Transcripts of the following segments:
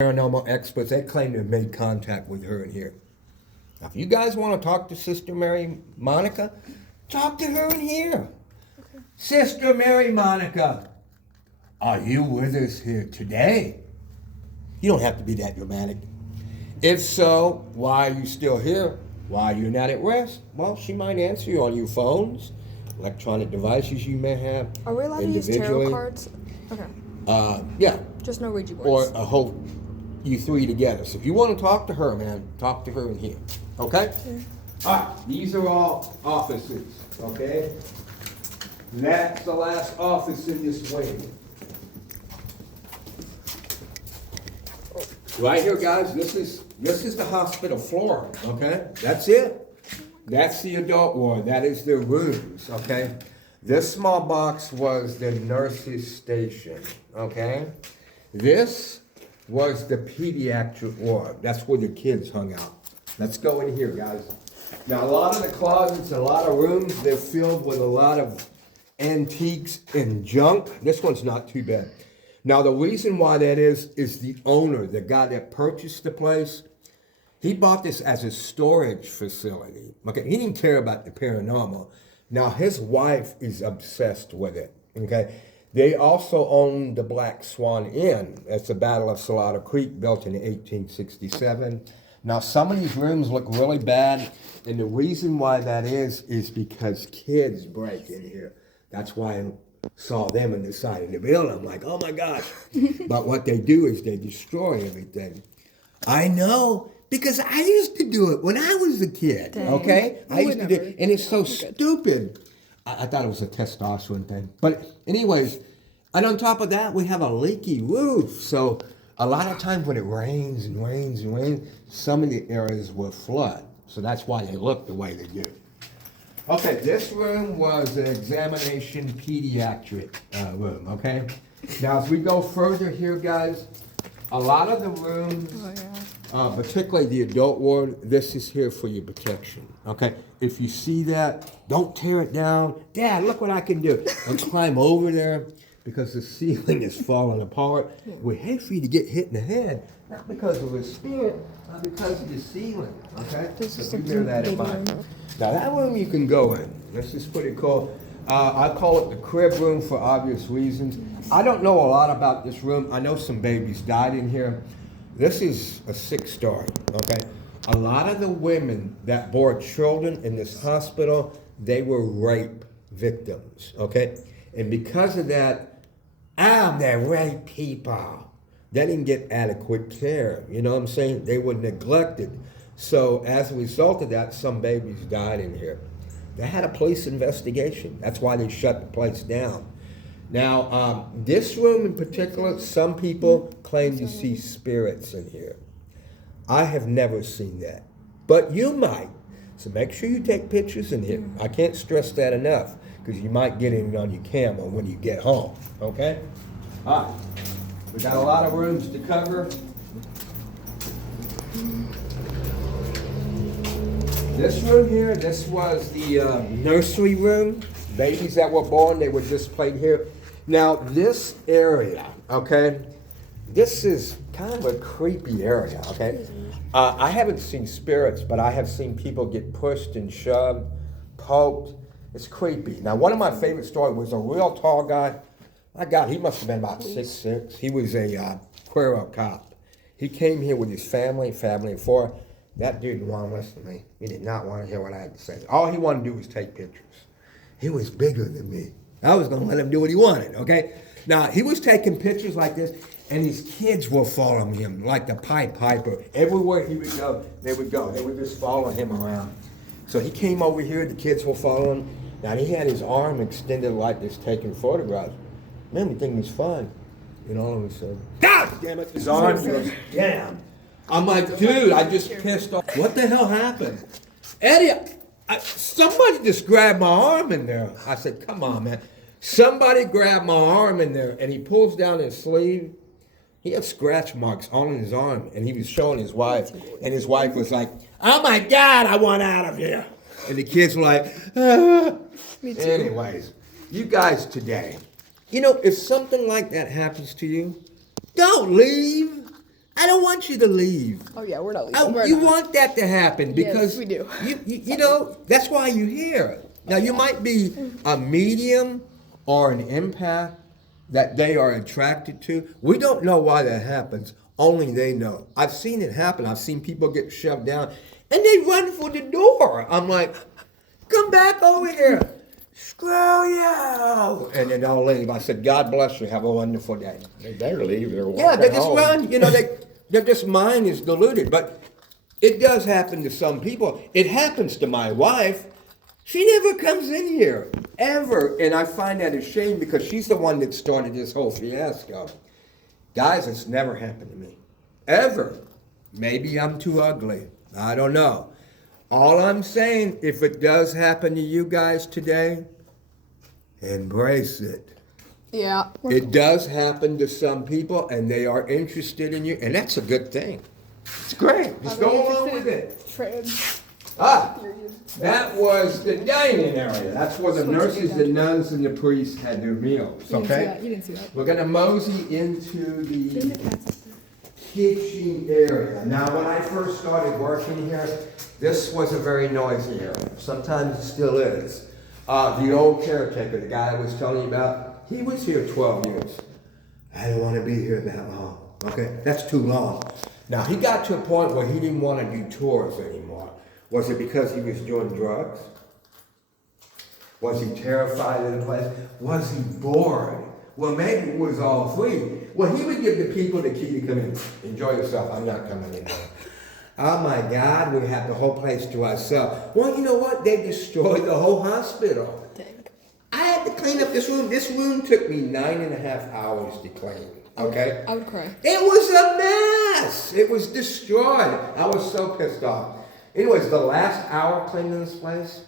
Paranormal experts, they claim to have made contact with her in here. Now, if you guys want to talk to Sister Mary Monica, talk to her in here. Okay. Sister Mary Monica, are you with us here today? You don't have to be that dramatic. If so, why are you still here? Why are you not at rest? Well, she might answer you on your phones, electronic devices you may have. Are we allowed to use tarot cards? Okay. Yeah. Just no Ouija boards. Or a whole, you three together. So if you want to talk to her, man, talk to her in here. Okay? Yeah. All right. These are all offices. Okay? That's the last office in this wing. Right here, guys, this is the hospital floor, okay? That's it. That's the adult ward. That is their rooms, okay? This small box was the nurse's station, okay? This was the pediatric ward. That's where the kids hung out. Let's go in here, guys. Now, a lot of the closets, a lot of rooms, they're filled with a lot of antiques and junk. This one's not too bad. Now, the reason why that is the owner, the guy that purchased the place, he bought this as a storage facility. Okay, he didn't care about the paranormal. Now, his wife is obsessed with it, okay? They also own the Black Swan Inn. It's the Battle of Salado Creek, built in 1867. Now, some of these rooms look really bad, and the reason why that is because kids break in here. That's why I saw them in the side of the building. I'm like, oh my gosh. But what they do is they destroy everything. I know, because I used to do it when I was a kid, okay? I used to do it, and it's so stupid. I thought it was a testosterone thing. But anyways, and on top of that, we have a leaky roof. So a lot of times when it rains and rains and rains, some of the areas will flood. So that's why they look the way they do. Okay, this room was an examination pediatric room, okay? Now, as we go further here, guys, a lot of the rooms, particularly the adult ward, this is here for your protection, okay? If you see that, don't tear it down. Dad, look what I can do. Let's climb over there because the ceiling is falling apart. We hate for you to get hit in the head, not because of a spirit, but because of the ceiling, okay? So bear that in mind. Now, that room you can go in. This is pretty cool. I call it the crib room for obvious reasons. I don't know a lot about this room. I know some babies died in here. This is a 6-story, okay? A lot of the women that bore children in this hospital, they were rape victims, okay? And because of that, they rape people. They didn't get adequate care, you know what I'm saying? They were neglected. So as a result of that, some babies died in here. They had a police investigation. That's why they shut the place down. Now, this room in particular, some people claim to see spirits in here. I have never seen that, but you might. So make sure you take pictures in here. I can't stress that enough because you might get it on your camera when you get home, okay? All right, we got a lot of rooms to cover. This room here, this was the nursery room. Babies that were born, they were displayed here. Now, this area, okay, this is kind of a creepy area, okay? I haven't seen spirits, but I have seen people get pushed and shoved, poked. It's creepy. Now, one of my favorite stories was a real tall guy. My God, he must have been about 6'6". He was a Cuero cop. He came here with his family of 4. That dude didn't want to listen to me. He did not want to hear what I had to say. All he wanted to do was take pictures. He was bigger than me. I was going to let him do what he wanted, okay? Now, he was taking pictures like this, and his kids were following him like the Pied Piper. Everywhere he would go, they would go. They would just follow him around. So he came over here, the kids were following. Now, he had his arm extended like this, taking photographs. Man, the thing was fun. And all of a sudden, God damn it, his arm goes down. I'm like, dude, I just pissed off. What the hell happened? Eddie, somebody just grabbed my arm in there. I said, come on, man. Somebody grabbed my arm in there, and he pulls down his sleeve. He had scratch marks all in his arm, and he was showing his wife. And his wife was like, oh, my God, I want out of here. And the kids were like, ah. Me too. Anyways, you guys today, you know, if something like that happens to you, don't leave. I don't want you to leave. Oh yeah, we're not leaving. You want that to happen because Yes, we do. You know, that's why you're here. Now, you might be a medium or an empath that they are attracted to. We don't know why that happens. Only they know. I've seen it happen. I've seen people get shoved down and they run for the door. I'm like, come back over here. Screw you. And then they'll leave. I said, God bless you. Have a wonderful day. They better leave. They're walking Yeah, they just home. run. You know, their just mind is diluted. But it does happen to some people. It happens to my wife. She never comes in here, ever. And I find that a shame because she's the one that started this whole fiasco. Guys, it's never happened to me. Ever. Maybe I'm too ugly. I don't know. All I'm saying, if it does happen to you guys today, embrace it. Yeah. It does happen to some people, and they are interested in you, and that's a good thing. It's great. Just go along with it. Trans. Ah, that was the dining area. That's where the nurses, the nuns, and the priests had their meals, okay? You didn't see that. We're gonna mosey into the kitchen area. Now, when I first started working here, this was a very noisy area. Sometimes it still is. The old caretaker, the guy I was telling you about, he was here 12 years. I don't want to be here that long. Okay, that's too long. Now, he got to a point where he didn't want to do tours anymore. Was it because he was doing drugs? Was he terrified of the place? Was he bored? Well, maybe it was all three. Well, he would give the people the key to come in. Enjoy yourself. I'm not coming in. Oh my God, we have the whole place to ourselves. Well, you know what? They destroyed the whole hospital. Dang. I had to clean up this room. This room took me 9.5 hours to clean. Okay? I would cry. It was a mess. It was destroyed. I was so pissed off. Anyways, the last hour cleaning this place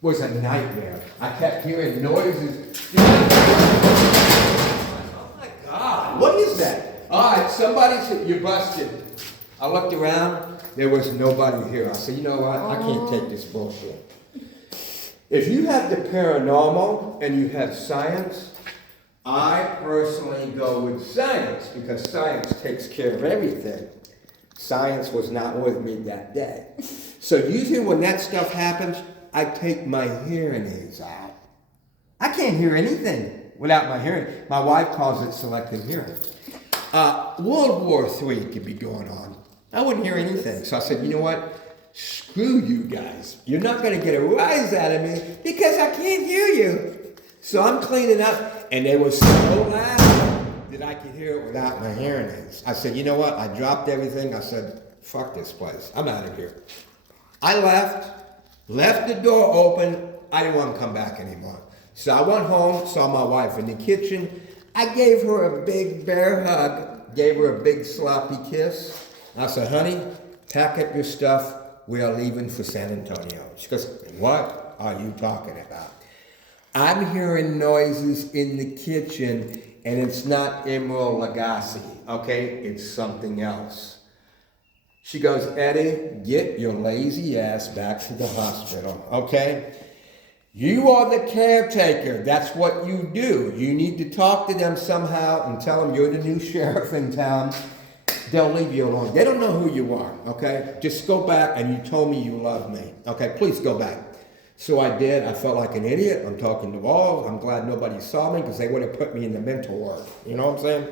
was a nightmare. I kept hearing noises. Oh my God, what is that? All right, somebody said, you're busted. I looked around, there was nobody here. I said, you know what, I can't take this bullshit. If you have the paranormal and you have science, I personally go with science because science takes care of everything. Science was not with me that day. So usually when that stuff happens, I take my hearing aids out. I can't hear anything without my hearing. My wife calls it selective hearing. World War III could be going on. I wouldn't hear anything. So I said, you know what? Screw you guys. You're not going to get a rise out of me because I can't hear you. So I'm cleaning up, and they were so loud that I could hear it without my hearing aids. I said, you know what? I dropped everything. I said, fuck this place. I'm out of here. I left the door open. I didn't want to come back anymore. So I went home, saw my wife in the kitchen. I gave her a big bear hug, gave her a big sloppy kiss. I said, honey, pack up your stuff. We are leaving for San Antonio. She goes, what are you talking about? I'm hearing noises in the kitchen, and it's not Emerald Lagasse, okay? It's something else. She goes, Eddie, get your lazy ass back to the hospital, okay? You are the caretaker. That's what you do. You need to talk to them somehow and tell them you're the new sheriff in town. They'll leave you alone. They don't know who you are, okay? Just go back and you told me you love me. Okay, please go back. So I did. I felt like an idiot. I'm talking to walls. I'm glad nobody saw me because they would have put me in the mental ward. You know what I'm saying?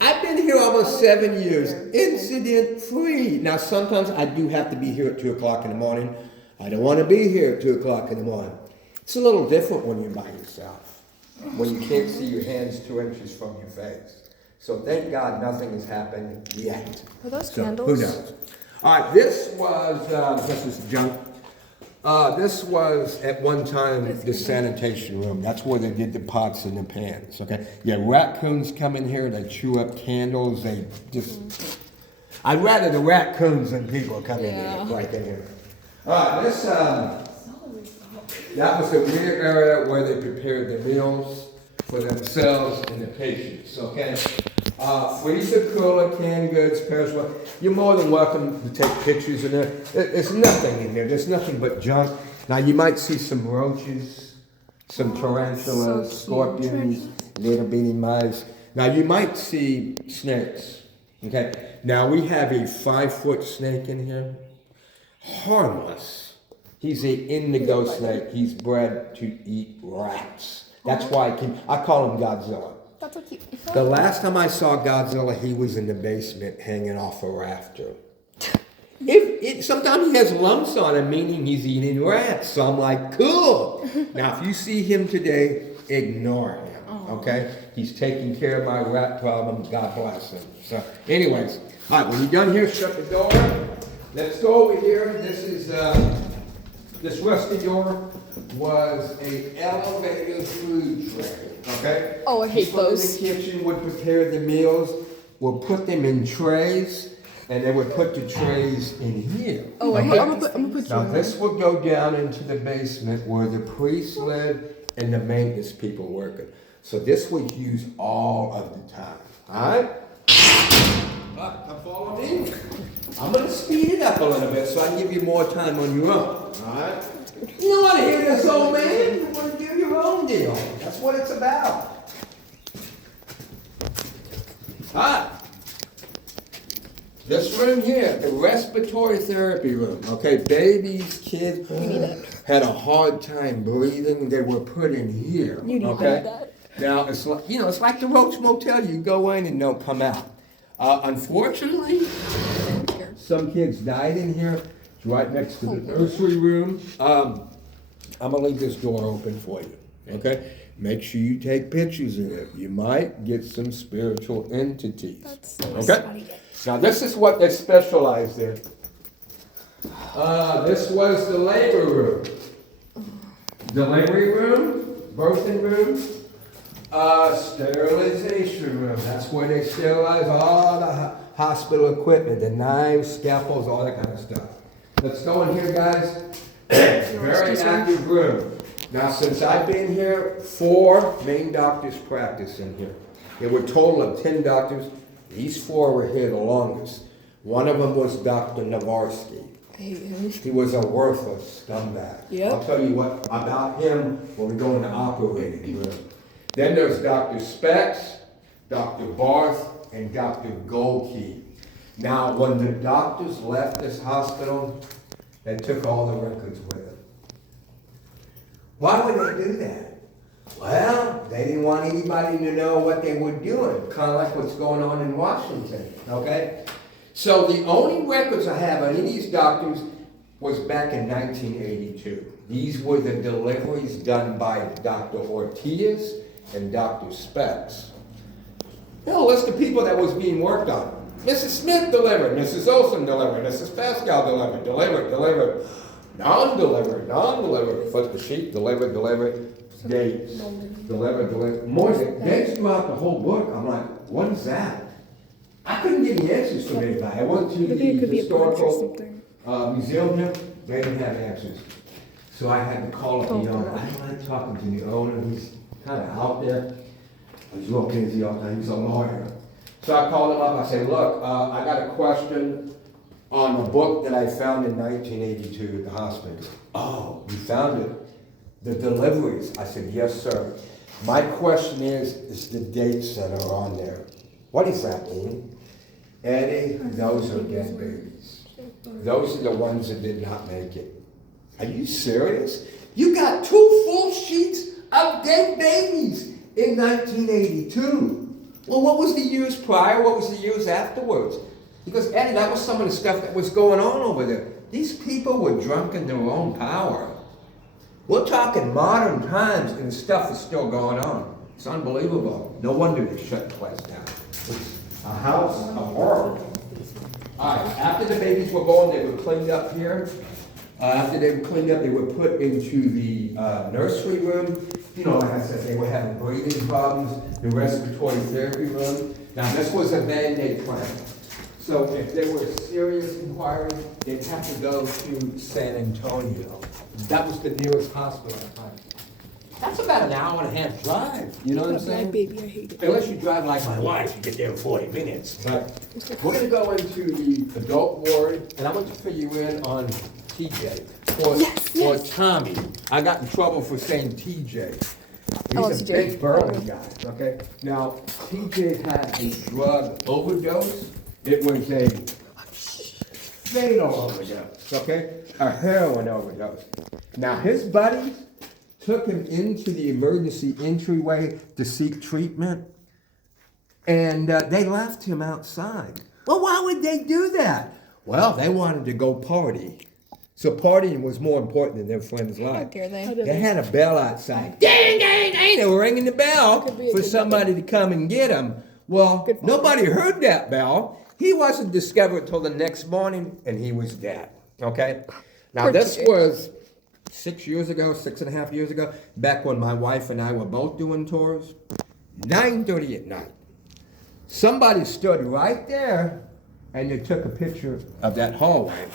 I've been here almost 7 years, incident-free. Now, sometimes I do have to be here at 2 o'clock in the morning. I don't want to be here at 2 o'clock in the morning. It's a little different when you're by yourself, when you can't see your hands 2 inches from your face. So thank God nothing has happened yet. Are those So, candles? who knows? All right, this is junk. This was at one time the sanitation room. That's where they did the pots and the pans, okay? Yeah, raccoons come in here, they chew up candles, they just... I'd rather the raccoons than people come in here, like in here. All right, this, that was the rear area where they prepared the meals for themselves and the patients, okay? Freezer, cooler, canned goods, perishable. You're more than welcome to take pictures in there. There's nothing in there. There's nothing but junk. Now, you might see some roaches, some tarantulas, scorpions, little bitty mice. Now, you might see snakes. Okay, now we have a 5-foot snake in here, harmless. He's a indigo snake. He's bred to eat rats. That's why I call him Godzilla. That's so cute. The last time I saw Godzilla, he was in the basement hanging off a rafter. Sometimes he has lumps on him, meaning he's eating rats. So I'm like, cool. Now, if you see him today, ignore him, okay? He's taking care of my rat problem. God bless him. So, anyways, all right, when you're done here, shut the door. Let's go over here. This rusty door was a elevator food tray, okay? Oh, I hate People those. in the kitchen would prepare the meals, would put them in trays, and they would put the trays in here. Oh, I okay? hate. I'm gonna put you Now in this would go down into the basement where the priests lived and the maintenance people working. So this was used all of the time. Alright? Now follow me. I'm gonna speed it up a little bit so I can give you more time on your own. Alright? You don't want to hear this, old man. You want to do your own deal. That's what it's about. Alright. This room here, the respiratory therapy room, okay? Babies, kids had a hard time breathing. They were put in here, You need okay? that. Now, it's like, it's like the Roach Motel. You go in and don't come out. Unfortunately, some kids died in here. It's right next to the nursery room. I'm gonna leave this door open for you, okay? Make sure you take pictures in it. You might get some spiritual entities. That's so okay? Now this is what they specialized in. This was the labor room. Delivery room, birthing room, sterilization room. That's where they sterilize all the hospital equipment, the knives, scalpels, all that kind of stuff. Let's go in here, guys. Very active room. Now, since I've been here, 4 main doctors practice in here. There were a total of 10 doctors. These 4 were here the longest. One of them was Dr. Navarsky. I hate him. He was a worthless scumbag. Yep. I'll tell you what about him when we go in the operating room. Then there's Dr. Specs, Dr. Barth, and Dr. Goldkey. Now, when the doctors left this hospital, they took all the records with them. Why would they do that? Well, they didn't want anybody to know what they were doing, kind of like what's going on in Washington, okay? So the only records I have on any of these doctors was back in 1982. These were the deliveries done by Dr. Ortiz and Dr. Specs. Now, a list of people that was being worked on. Mrs. Smith delivered, Mrs. Olson delivered, Mrs. Pascal delivered, non-delivered, flip the sheet, delivered, dates, delivered, more dates throughout the whole book. I'm like, what is that? I couldn't get the answers from anybody. I went to the historical museum here, they didn't have answers. So I had to call up the owner. I don't like talking to the owner, he's kind of out there. He's real busy all the time, he's a lawyer. So I called him up, I said, look, I got a question on a book that I found in 1982 at the hospital. He goes, oh, you found it? The deliveries. I said, yes, sir. My question is the dates that are on there. What does that mean? Eddie, those are dead babies. Those are the ones that did not make it. Are you serious? You got 2 full sheets of dead babies in 1982. Well, what was the years prior? What was the years afterwards? Because, Eddie, that was some of the stuff that was going on over there. These people were drunk in their own power. We're talking modern times, and the stuff is still going on. It's unbelievable. No wonder they shut the place down. It's a house of horror. All right, after the babies were born, they were cleaned up here. After they were cleaned up, they were put into the nursery room. You know, like I said, they were having breathing problems, the respiratory therapy room. Now, this was a Band-Aid plan. So if there were serious inquiries, they'd have to go to San Antonio. That was the nearest hospital at the time. That's about an hour and a half drive, you know what I'm saying? Baby, I hate it. Unless you drive like my wife, you get there in 40 minutes. But we're gonna go into the adult ward, and I want to fill you in on TJ, or Tommy. I got in trouble for saying TJ. He's a big burly guy, okay? Now, TJ had a drug overdose, It was a fatal overdose, okay? A heroin overdose. Now, his buddies took him into the emergency entryway to seek treatment, and they left him outside. Well, why would they do that? Well, they wanted to go party. So partying was more important than their friend's How life. dare they? They had a bell outside. Ding, ding, ding. They were ringing the bell Could be a for good somebody to come and get him. Well, Good for nobody heard that bell. He wasn't discovered till the next morning, and he was dead. Okay? Now, Poor this TJ. was 6 years ago, 6.5 years ago, back when my wife and I were both doing tours. 9:30 at night. Somebody stood right there, and they took a picture of that hallway,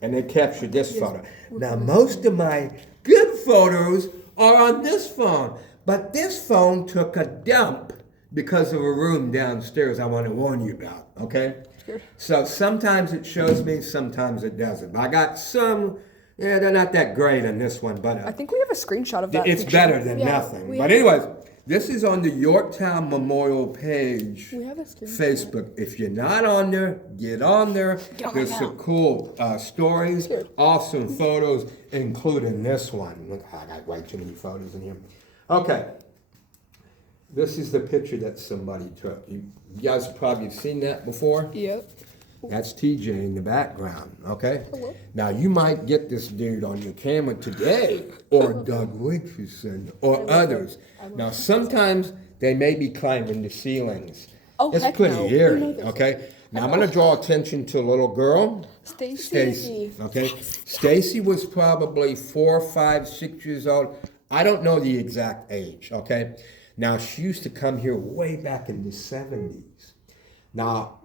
and they captured this photo. Now, most of my good photos are on this phone, but this phone took a dump because of a room downstairs I want to warn you about, okay? Sure. So sometimes it shows me, sometimes it doesn't. I got some, yeah, they're not that great on this one, but I think we have a screenshot of that. it's picture. better than Yeah, nothing. we But have- anyways, this is on the Yorktown Memorial page. We have a screenshot. Facebook. If you're not on there, get on there. Get on There's right some cool stories, Here. awesome photos, including this one. Look, I got way too many photos in here. Okay. This is the picture that somebody took. You guys have probably seen that before. Yep. That's TJ in the background, okay? Hello. Now, you might get this dude on your camera today, or Doug Richardson, or others. Now, sometimes they may be climbing the ceilings. Oh, It's heck pretty no. eerie, We know this. okay? Now, I'm gonna draw attention to a little girl. Stacy. Stacy, okay? Stacy was probably 4, 5, 6 years old. I don't know the exact age, okay? Now, she used to come here way back in the 70s. Now,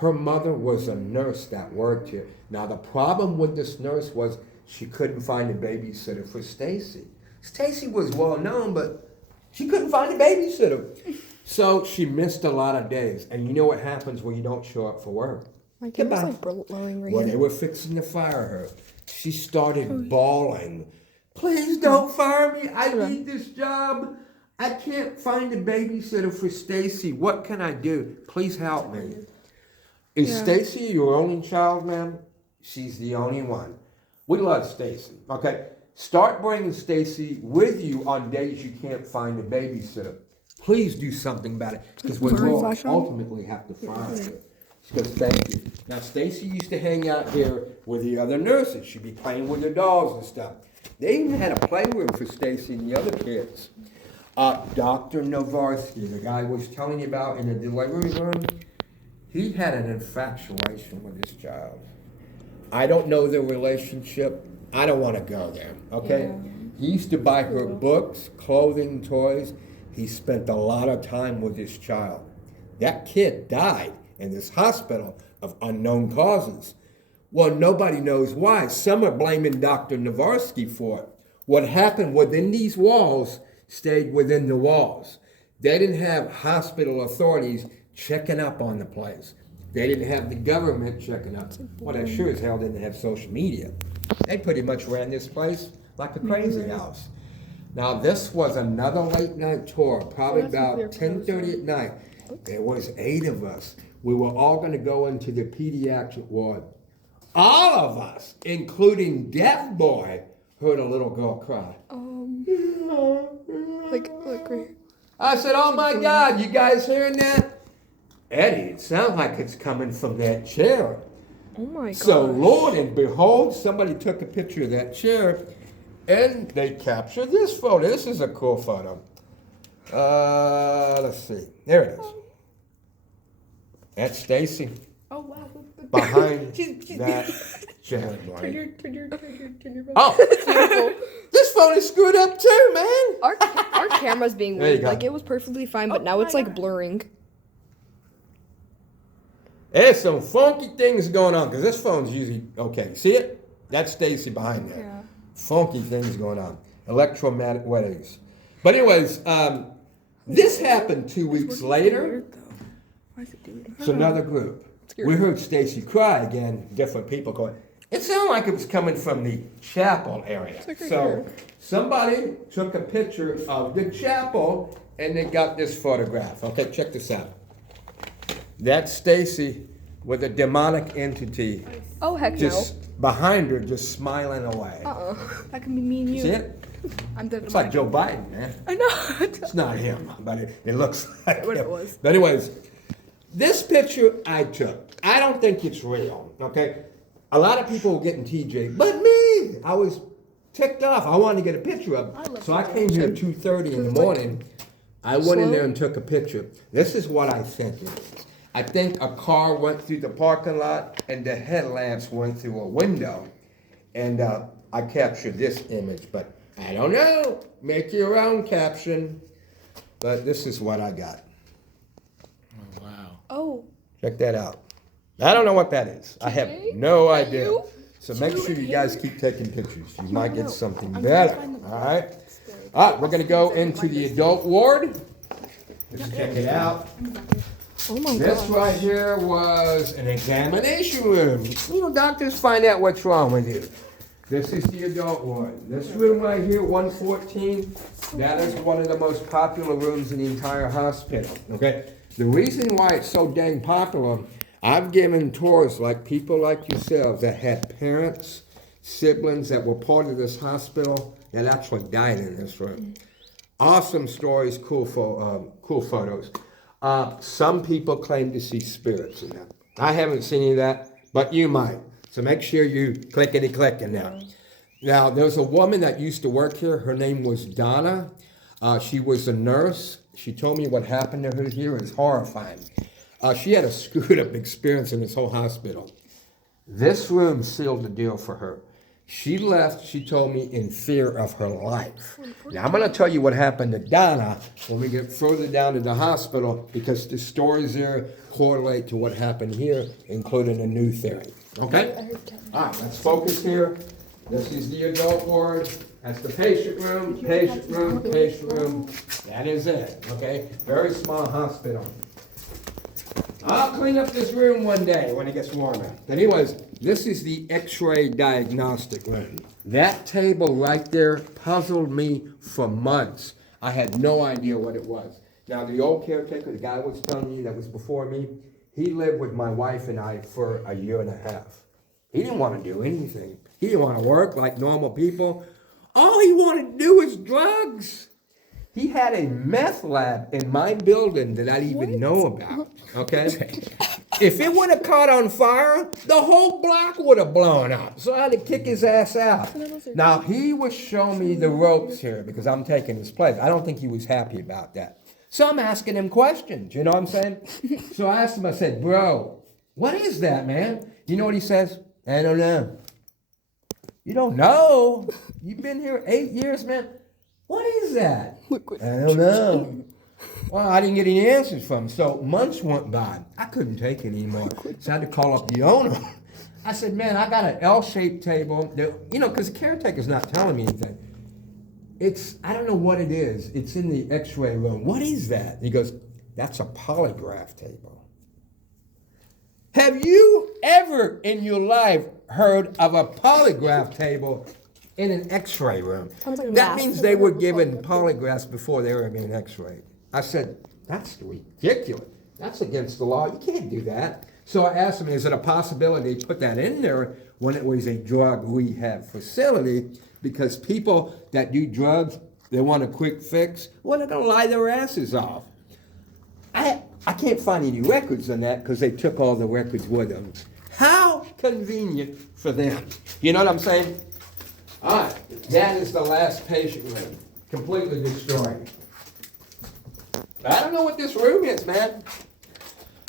her mother was a nurse that worked here. Now, the problem with this nurse was she couldn't find a babysitter for Stacy. Stacy was well known, but she couldn't find a babysitter. So she missed a lot of days. And you know what happens when you don't show up for work? My camera's Goodbye. like glowing right Well, they here. were fixing to fire her. She started bawling. Please don't fire me. I need this job. I can't find a babysitter for Stacy. What can I do? Please help me. Is Yeah. Stacy your only child, ma'am? She's the only one. We love Stacy. Okay, start bringing Stacy with you on days you can't find a babysitter. Please do something about it, because we Sorry, will flash on? ultimately have to fire her. Because thank you. Now, Stacy used to hang out here with the other nurses. She'd be playing with her dolls and stuff. They even had a playroom for Stacy and the other kids. Dr. Novarsky, the guy I was telling you about in the delivery room, he had an infatuation with his child. I don't know their relationship. I don't want to go there, okay? He used to buy her books, clothing, toys. He spent a lot of time with his child. That kid died in this hospital of unknown causes. Well, nobody knows why. Some are blaming Dr. Navarsky for it. What happened within these walls stayed within the walls. They didn't have hospital authorities checking up on the place. They didn't have the government checking up. Well, they sure as hell didn't have social media. They pretty much ran this place like a crazy house. Now, this was another late night tour, probably that's a about clear 10:30 at night. There was 8 of us. We were all going to go into the pediatric ward. All of us, including Deaf Boy, heard a little girl cry. Like right here. I said, oh my God, you guys hearing that? Eddie, it sounds like it's coming from that chair. Oh my god. So, Lord and behold, somebody took a picture of that chair and they captured this photo. This is a cool photo. Let's see. There it is. That's Stacy Oh wow. behind She's- that chair. Turn your Oh, this phone is screwed up too, man. Our camera's being There you weird. go. Like it was perfectly fine, but now it's like blurring. There's some funky things going on because this phone's usually okay. See it? That's Stacy behind there. Yeah. Funky things going on. Electromagnetic waves. But anyways, this happened 2 weeks later. Why is it doing it? It's another group. We heard Stacy cry again. Different people going. It sounded like it was coming from the chapel area. like right So here. somebody took a picture of the chapel and they got this photograph. Okay, check this out. That's Stacy with a demonic entity Oh heck just behind her, just smiling away. no. That can be me and you. See it? I'm dead. It's like Joe Biden, man. I know. It's not him, but it looks like What him. it was. But anyways, this picture I took. I don't think it's real, okay? A lot of people were getting TJ, but me! I was ticked off. I wanted to get a picture of it. So I came here at 2:30 in the morning. I went in there and took a picture. This is what I think it is. I think a car went through the parking lot and the headlamps went through a window. And I captured this image, but I don't know. Make your own caption. But this is what I got. Oh, wow. Oh. Check that out. I don't know what that is. I have no idea. you? So make sure you guys keep taking pictures. You might get something I'm better. trying to find the- All right. All right, we're gonna go into the adult ward. Let's check it out. Oh my This god. right here was an examination room. You know, doctors find out what's wrong with you. This is the adult ward. This room right here, 114, that is one of the most popular rooms in the entire hospital, okay? The reason why it's so dang popular, I've given tours like people like yourselves that had parents, siblings that were part of this hospital that actually died in this room. Awesome stories, cool photos. Some people claim to see spirits in them. I haven't seen any of that, but you might. So make sure you clickety-click in there. Now, there's a woman that used to work here. Her name was Donna. She was a nurse. She told me what happened to her here is horrifying. She had a screwed up experience in this whole hospital. This room sealed the deal for her. She left, she told me, in fear of her life. Now, I'm going to tell you what happened to Donna when we get further down to the hospital because the stories there correlate to what happened here, including a new theory. Okay? All right, let's focus here. This is the adult ward. That's the patient room, patient room, patient room. That is it, okay? Very small hospital. I'll clean up this room one day when it gets warmer. But anyways, this is the X-ray diagnostic room. That table right there puzzled me for months. I had no idea what it was. Now, the old caretaker, the guy was telling me that was before me, he lived with my wife and I for a year and a half. He didn't want to do anything. He didn't want to work like normal people. All he wanted to do was drugs. He had a meth lab in my building that I didn't even know about, okay? If it would have caught on fire, the whole block would have blown up. So I had to kick his ass out. Now, he was showing me the ropes here because I'm taking his place. I don't think he was happy about that. So I'm asking him questions, you know what I'm saying? So I asked him, I said, bro, what is that, man? You know what he says? I don't know. You don't know? You've been here 8 years, man. What is that? Liquid. I don't know. Well, I didn't get any answers from him. So months went by. I couldn't take it anymore. So I had to call up the owner. I said, man, I got an L-shaped table. You know, because the caretaker's not telling me anything. I don't know what it is. It's in the X-ray room. What is that? He goes, that's a polygraph table. Have you ever in your life heard of a polygraph table in an X-ray room? Sounds like That math. means they were given polygraphs before they were being X-rayed. I said, that's ridiculous. That's against the law. You can't do that. So I asked him, is it a possibility to put that in there when it was a drug rehab facility? Because people that do drugs, they want a quick fix. Well, they're going to lie their asses off. I can't find any records on that because they took all the records with them. How convenient for them. You know what I'm saying? All right, that is the last patient room. Completely destroyed. I don't know what this room is, man.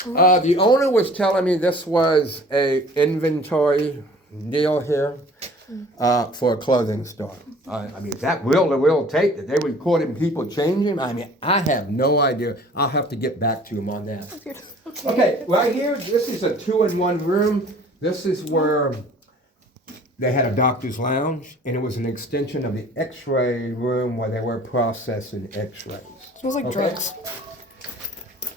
The owner was telling me this was a inventory deal here for a clothing store. I mean, is that real tape that they recording people changing? I mean, I have no idea. I'll have to get back to him on that. Okay, right here, this is a 2-in-1 room. This is where they had a doctor's lounge, and it was an extension of the X-ray room where they were processing X-rays. Smells like drugs.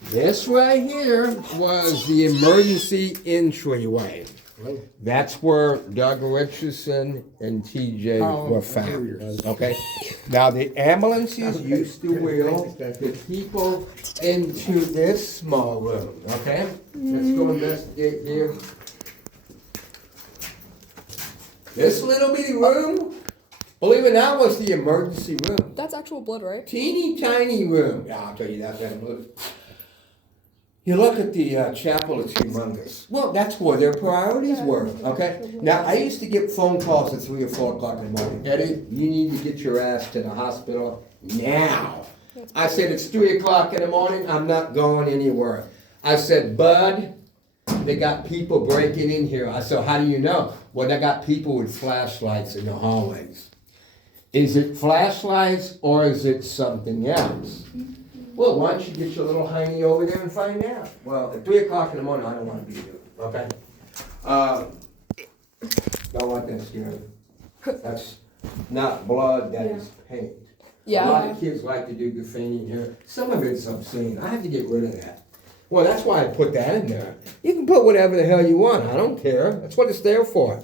This right here was the emergency entryway. That's where Doug Richardson and TJ were found. Okay? Now, the ambulances used to wheel the people into this small room. Okay? Let's go investigate here. This little bitty room, believe it or not, was the emergency room. That's actual blood, right? Teeny tiny room. Yeah, I'll tell you that. You look at the chapel, it's humongous. Well, that's where their priorities were, okay? Now, I used to get phone calls at 3 or 4 o'clock in the morning. Eddie, you need to get your ass to the hospital now. I said, it's 3 o'clock in the morning, I'm not going anywhere. I said, Bud, they got people breaking in here. I said, how do you know? Well, they got people with flashlights in the hallways. Is it flashlights or is it something else? Well, why don't you get your little hiney over there and find out? Well, at 3 o'clock in the morning, I don't want to be there, okay? Don't want that scared. That's not blood, that is paint. Yeah. A lot of kids like to do graffiti here. Some of it's obscene. I have to get rid of that. Well, that's why I put that in there. You can put whatever the hell you want. I don't care. That's what it's there for.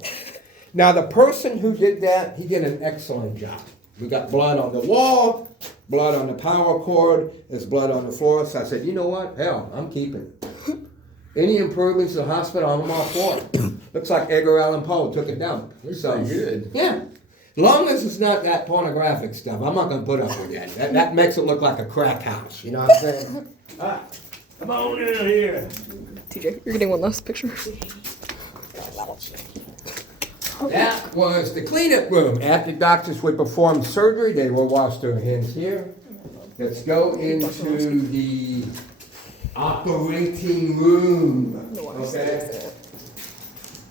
Now, the person who did that, he did an excellent job. We got blood on the wall, blood on the power cord, there's blood on the floor. So I said, you know what? Hell, I'm keeping it. Any improvements to the hospital, I'm all for it. Looks like Edgar Allan Poe took it down. So good. Yeah. Long as it's not that pornographic stuff, I'm not going to put up with that. That makes it look like a crack house. You know what I'm saying? All right. Come on in here. TJ, you're getting one last picture. That was the cleanup room. After doctors would perform surgery, they will wash their hands here. Let's go into the operating room. Okay.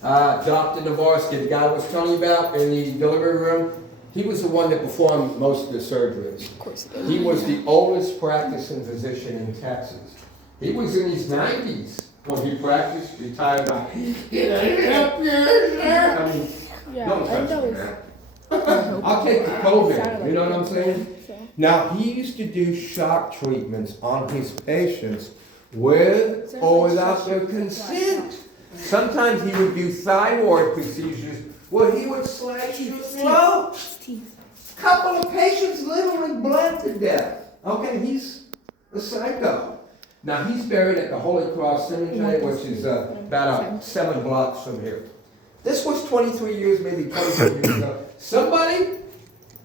Dr. Navorsky, the guy I was telling you about in the delivery room, he was the one that performed most of the surgeries. Of course. He was the oldest practicing physician in Texas. He was in his 90s when he practiced, retired. I mean, don't touch me, man. I'll take the COVID, you know what I'm saying? Now, he used to do shock treatments on his patients with or without their consent. Sometimes he would do thyroid procedures where he would slash your throat. Couple of patients literally bled to death. Okay, he's a psycho. Now, he's buried at the Holy Cross Cemetery, which is about 7 blocks from here. This was 23 years, maybe 24 years ago. Somebody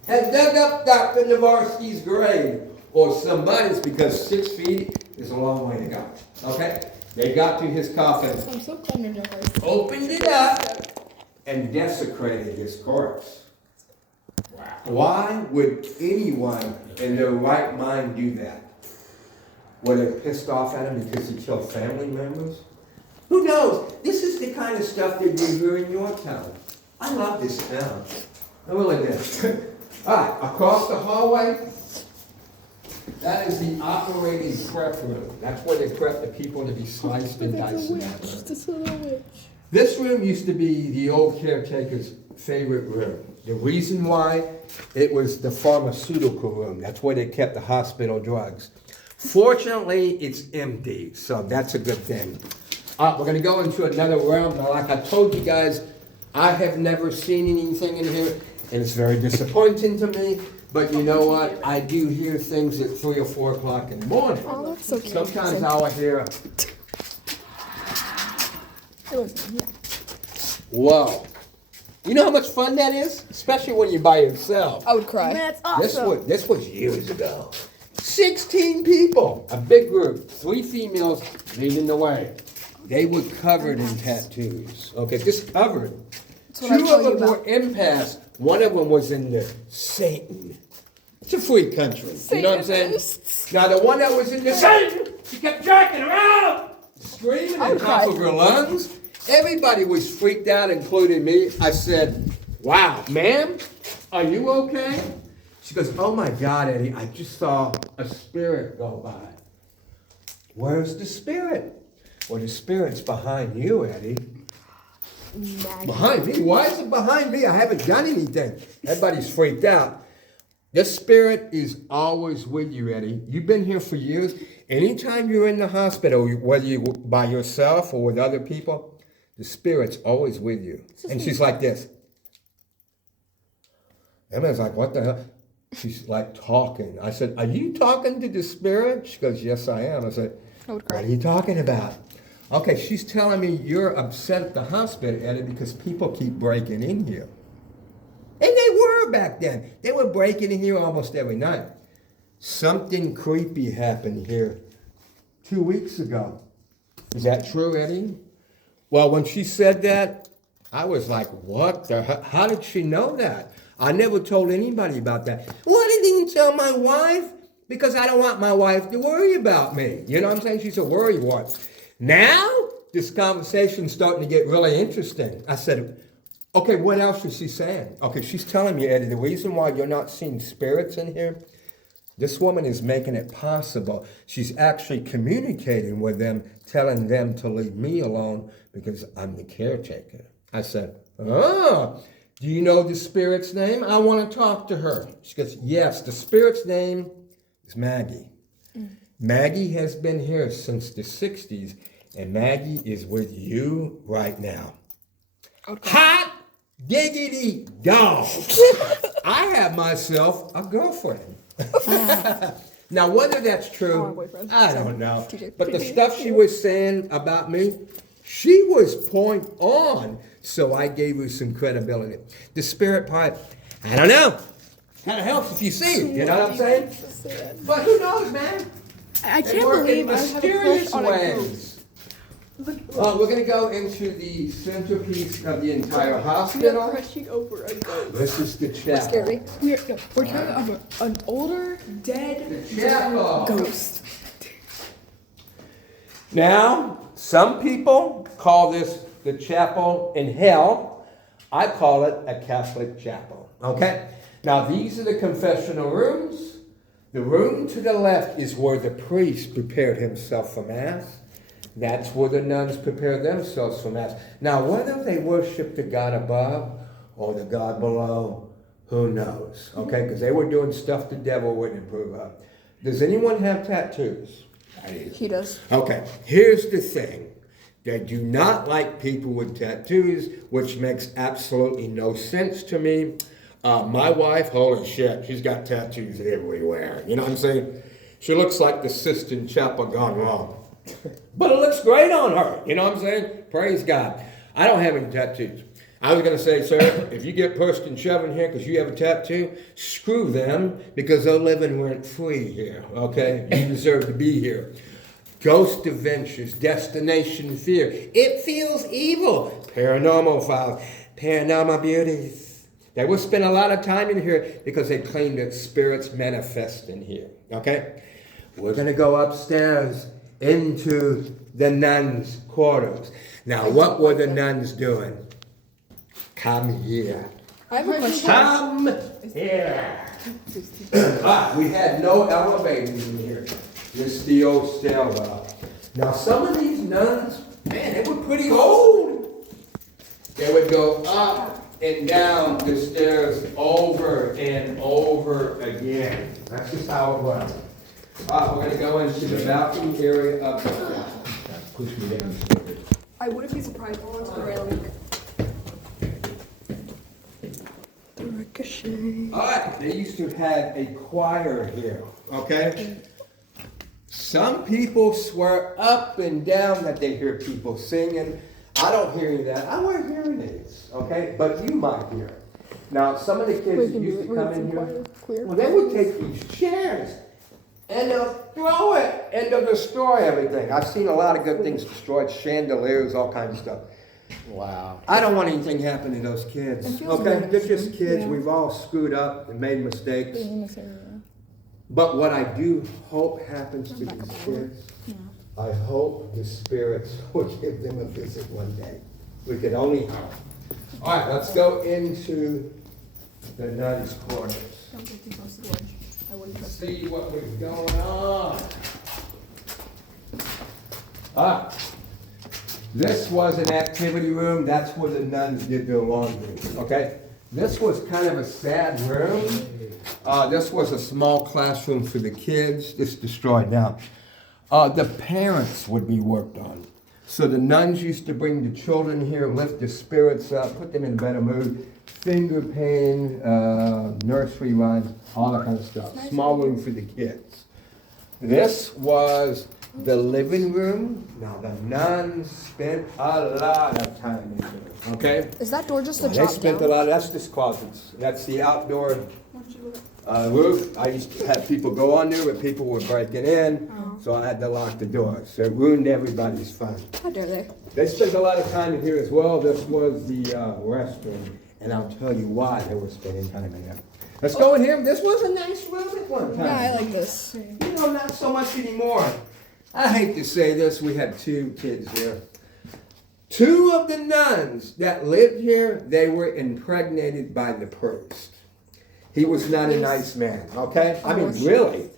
had dug up Dr. Navarsky's grave, or somebody's, because 6 feet is a long way to go. Okay? They got to his coffin, I'm so glad you're never. opened it up, and desecrated his corpse. Why would anyone in their right mind do that? Were they pissed off at him because he killed family members? Who knows? This is the kind of stuff they do here in Yorktown. I love this town. I really do. All right, across the hallway, that is the operating prep room. That's where they prep the people to be sliced and diced. Just a little witch. This room used to be the old caretaker's favorite room. The reason why, it was the pharmaceutical room. That's where they kept the hospital drugs. Fortunately, it's empty, so that's a good thing. We're going to go into another realm. Now, like I told you guys, I have never seen anything in here, and it's very disappointing to me. But you know what? I do hear things at 3 or 4 o'clock in the morning. Oh, that's so cute. Sometimes I'll hear, It was, yeah. whoa. You know how much fun that is? Especially when you're by yourself. I would cry. That's awesome. This was years ago. 16 people, a big group, 3 females leading the way. They were covered in tattoos. Okay, just covered. That's what I 2 tell of you them were about. empaths. One of them was in the Satan. It's a free country. You know what I'm saying? Satanists. Now the one that was in the Satan, she kept jacking around, screaming I at would the top cry. of her lungs. Everybody was freaked out, including me. I said, wow, ma'am, are you okay? She goes, oh my God, Eddie, I just saw a spirit go by. Where's the spirit? Well, the spirit's behind you, Eddie. Behind me? Why is it behind me? I haven't done anything. Everybody's freaked out. This spirit is always with you, Eddie. You've been here for years. Anytime you're in the hospital, whether you're by yourself or with other people, The spirit's always with you. And she's like this. Emma's like, what the hell? She's like talking. I said, are you talking to the spirit? She goes, yes, I am. I said, I would what cry. are you talking about? Okay, she's telling me you're upset at the hospital, Eddie, because people keep breaking in here. And they were back then. They were breaking in here almost every night. Something creepy happened here 2 weeks ago. Is that true, Eddie? Well, when she said that, I was like, what the hell? How did she know that? I never told anybody about that. Why didn't you tell my wife? Because I don't want my wife to worry about me. You know what I'm saying? She's a worrywart. Now, this conversation's starting to get really interesting. I said, okay, what else is she saying? Okay, she's telling me, Eddie, the reason why you're not seeing spirits in here, this woman is making it possible. She's actually communicating with them, telling them to leave me alone because I'm the caretaker. I said, oh, do you know the spirit's name? I want to talk to her. She goes, yes, the spirit's name is Maggie. Maggie has been here since the 60s, and Maggie is with you right now. Okay. Hot diggity dog. I have myself a girlfriend. Now, whether that's true, boyfriend. I don't know. TJ. But the stuff she was saying about me, she was point on. So I gave her some credibility. The spirit part, I don't know. Kind of helps if you see it. You know what I'm saying? But who knows, man? I They can't work in believe I have a mysterious crush on a ghost. ways. We're going to go into the centerpiece of the entire We are hospital. crushing over a ghost. This is the chapel. Scary. We're talking about an older, dead The chapel. ghost. Now, some people call this the chapel in hell. I call it a Catholic chapel. Okay? Now, these are the confessional rooms. The room to the left is where the priest prepared himself for Mass. That's where the nuns prepare themselves for Mass. Now, whether they worship the God above or the God below, who knows? Okay? Because they were doing stuff the devil wouldn't approve of. Does anyone have tattoos? He does. Okay, here's the thing. They do not like people with tattoos, which makes absolutely no sense to me. My wife, holy shit, she's got tattoos everywhere. You know what I'm saying? She looks like the Sistine Chapel gone wrong. But it looks great on her. You know what I'm saying? Praise God. I don't have any tattoos. I was going to say, sir, if you get pushed and shoved in here because you have a tattoo, screw them because they're living rent-free here, okay? You deserve to be here. Ghost Adventures, Destination Fear. It feels evil. Paranormal Files, Paranormal Beauties. They will spend a lot of time in here because they claim that spirits manifest in here, okay? We're going to go upstairs into the nuns' quarters. Now, what were the nuns doing? Come here. I have a question. Come here. We had no elevators in here. Just the old stairwell. Now, some of these nuns, man, they were pretty old. They would go up and down the stairs over and over again. That's just how it was. We're going to go into the balcony area of the... Push me down the stairs. I wouldn't be surprised if it's railing. Ricochet. All right, they used to have a choir here, okay? Some people swear up and down that they hear people singing. I don't hear any of that. I wear hearing aids, okay? But you might hear. Now, some of the kids that used to come in here, well, they would take these chairs and they'll throw it and they'll destroy everything. I've seen a lot of good things destroyed, chandeliers, all kinds of stuff. Wow. I don't want anything happen to those kids, okay? They're just kids. Yeah. We've all screwed up and made mistakes. In this area. But what I do hope happens to these kids, I hope the spirits will give them a visit one day. We could only hope. All right, let's go into the nuns' quarters. Don't get too close to the ledge. I wouldn't trust it. See what was going on. Ah, this was an activity room. That's where the nuns did their laundry, okay? This was kind of a sad room. This was a small classroom for the kids. This destroyed now. The parents would be worked on. So the nuns used to bring the children here, lift their spirits up, put them in a better mood. Finger pain, nursery rhymes, all that kind of stuff. Small room for the kids. This was the living room. Now the nuns spent a lot of time in here, okay? Is that door just a They drop spent a down? lot, that's just closets. That's the outdoor roof. I used to have people go on there, but people were breaking in, so I had to lock the doors. So it ruined everybody's fun. How dare they? They spent a lot of time in here as well. This was the restroom, and I'll tell you why they were spending time in there. Let's go in here. This was a nice room at one time. Yeah, I like this. You know, not so much anymore. I hate to say this, we have two kids here. Two of the nuns that lived here, they were impregnated by the priest. He was not a nice man, okay? I mean, really.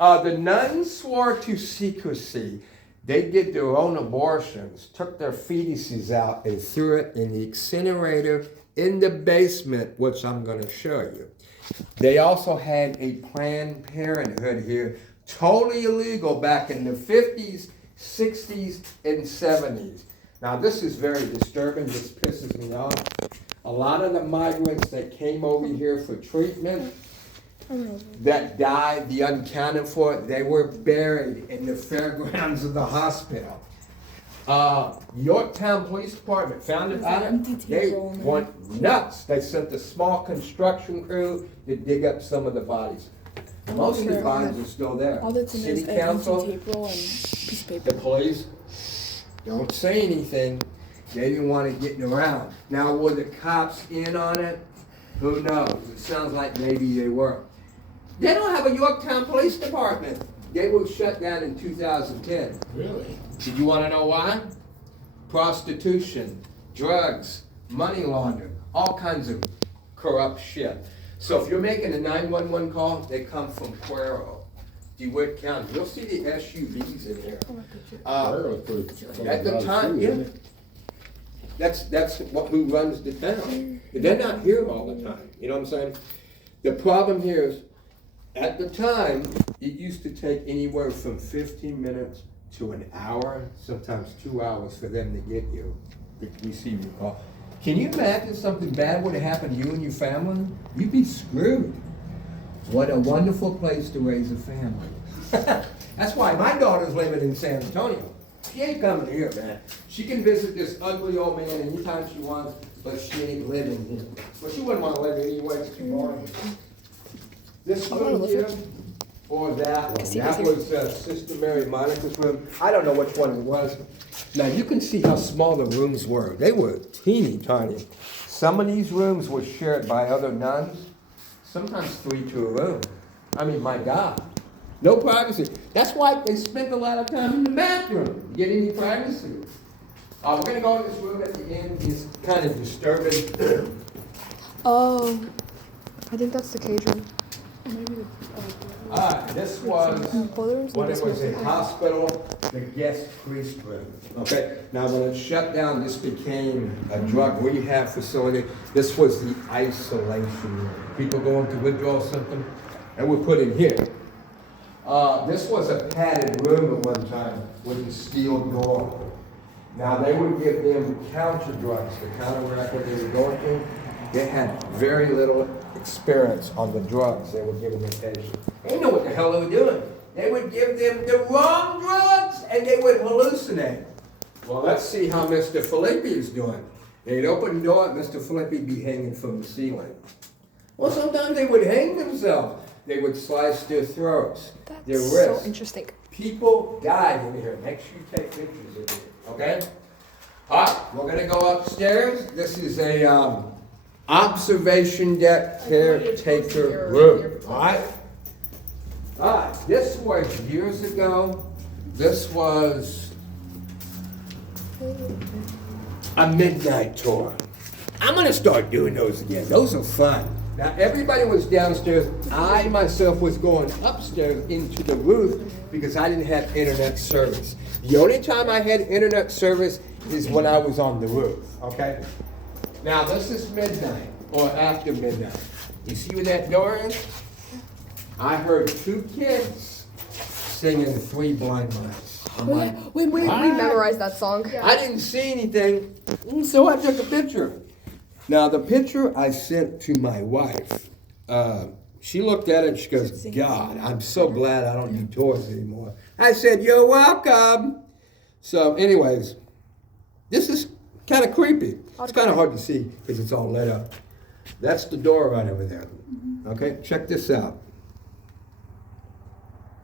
The nuns swore to secrecy. They did their own abortions, took their fetuses out and threw it in the incinerator in the basement, which I'm going to show you. They also had a Planned Parenthood here, totally illegal back in the 50s, 60s, and 70s. Now this is very disturbing, this pisses me off. A lot of the migrants that came over here for treatment, that died, the unaccounted for, they were buried in the fairgrounds of the hospital. Yorktown Police Department found about it. They went nuts. They sent a small construction crew to dig up some of the bodies. Most of the bodies are still there. All that's in City is an Council, empty tape roll and piece of the paper. police, don't say anything. They didn't want it getting around. Now, were the cops in on it? Who knows? It sounds like maybe they were. They don't have a Yorktown Police Department. They were shut down in 2010. Really? Did you want to know why? Prostitution, drugs, money laundering, all kinds of corrupt shit. So if you're making a 911 call, they come from Cuero, DeWitt County. You'll see the SUVs in here. At the time, yeah. That's who runs the town. They're not here all the time. You know what I'm saying? The problem here is, at the time, it used to take anywhere from 15 minutes to an hour, sometimes 2 hours for them to get you, receive your call. Can you imagine something bad would have happened to you and your family? You'd be screwed. What a wonderful place to raise a family. That's why my daughter's living in San Antonio. She ain't coming here, man. She can visit this ugly old man anytime she wants, but she ain't living here. Well, she wouldn't want to live anyway, it's too boring. This room here, or that one. That was Sister Mary Monica's room. I don't know which one it was. Now, you can see how small the rooms were. They were teeny tiny. Some of these rooms were shared by other nuns, sometimes 3 to a room. I mean, my God. No privacy. That's why they spent a lot of time in the bathroom, get any privacy. We're going to go in this room at the end. It's kind of disturbing. Oh, I think that's the cage room. This was when it was a hospital, the guest priest room. Okay, now when it shut down, this became a drug rehab facility. This was the isolation room. People going to withdraw something, and we put in here. This was a padded room at one time with a steel door. Now they would give them counter drugs to counteract what they were going through. They had very little experience on the drugs they were giving the patient. They didn't know what the hell they were doing. They would give them the wrong drugs and they would hallucinate. Well, let's see how Mr. Filippi is doing. They'd open the door, Mr. Filippi be hanging from the ceiling. Well, sometimes they would hang themselves. They would slice their throats, their That's wrists. so interesting. People died in here. Make sure you take pictures of it, okay? All right, we're gonna go upstairs. This is a observation deck caretaker room, all right? All right, this was years ago. This was a midnight tour. I'm gonna start doing those again. Those are fun. Now, everybody was downstairs. I myself was going upstairs into the roof because I didn't have internet service. The only time I had internet service is when I was on the roof, okay? Now, this is midnight or after midnight. You see where that door is? I heard 2 kids singing Three Blind Mice. I'm like, Wait, we memorized that song. I didn't see anything, so I took a picture. Now, the picture I sent to my wife, she looked at it and she goes, God, I'm so glad I don't do tours anymore. I said, you're welcome. So anyways, this is kind of creepy. It's kind of hard to see because it's all lit up. That's the door right over there. Okay, check this out.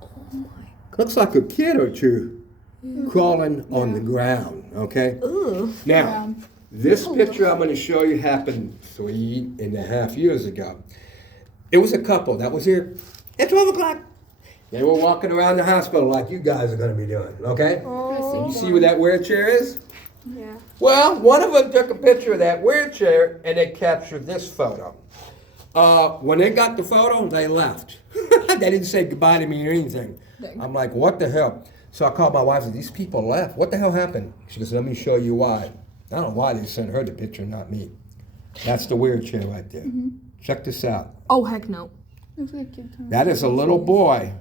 Oh my God. Looks like a kid or two crawling on the ground, okay? Ugh. Now, this picture I'm going to show you happened 3.5 years ago. It was a couple that was here at 12 o'clock. They were walking around the hospital like you guys are going to be doing, okay? Oh. You see where that wheelchair is? Yeah. Well, one of them took a picture of that wheelchair and they captured this photo. When they got the photo, they left. They didn't say goodbye to me or anything. Dang. I'm like, what the hell? So I called my wife and said, these people left. What the hell happened? She goes, let me show you why. I don't know why they sent her the picture, not me. That's the wheelchair right there. Check this out. Oh, heck no. Looks like a kid time. That is a little boy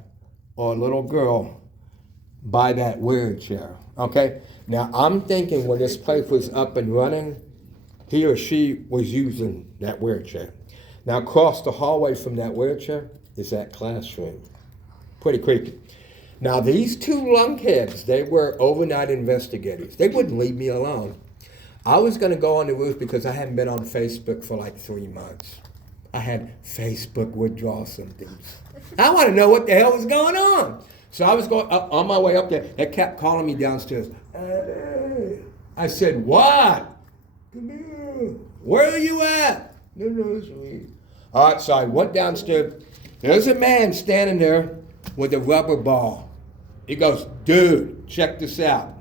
or a little girl by that wheelchair. Okay? Now, I'm thinking when this place was up and running, he or she was using that wheelchair. Now, across the hallway from that wheelchair is that classroom. Pretty creepy. Now, these two lunkheads, they were overnight investigators. They wouldn't leave me alone. I was going to go on the roof because I hadn't been on Facebook for like 3 months. I had Facebook withdrawal symptoms. I want to know what the hell was going on. So I was going up, on my way up there. They kept calling me downstairs. I said, what? Come here. Where are you at? No, sweet. All right, so I went downstairs. There's a man standing there with a rubber ball. He goes, dude, check this out.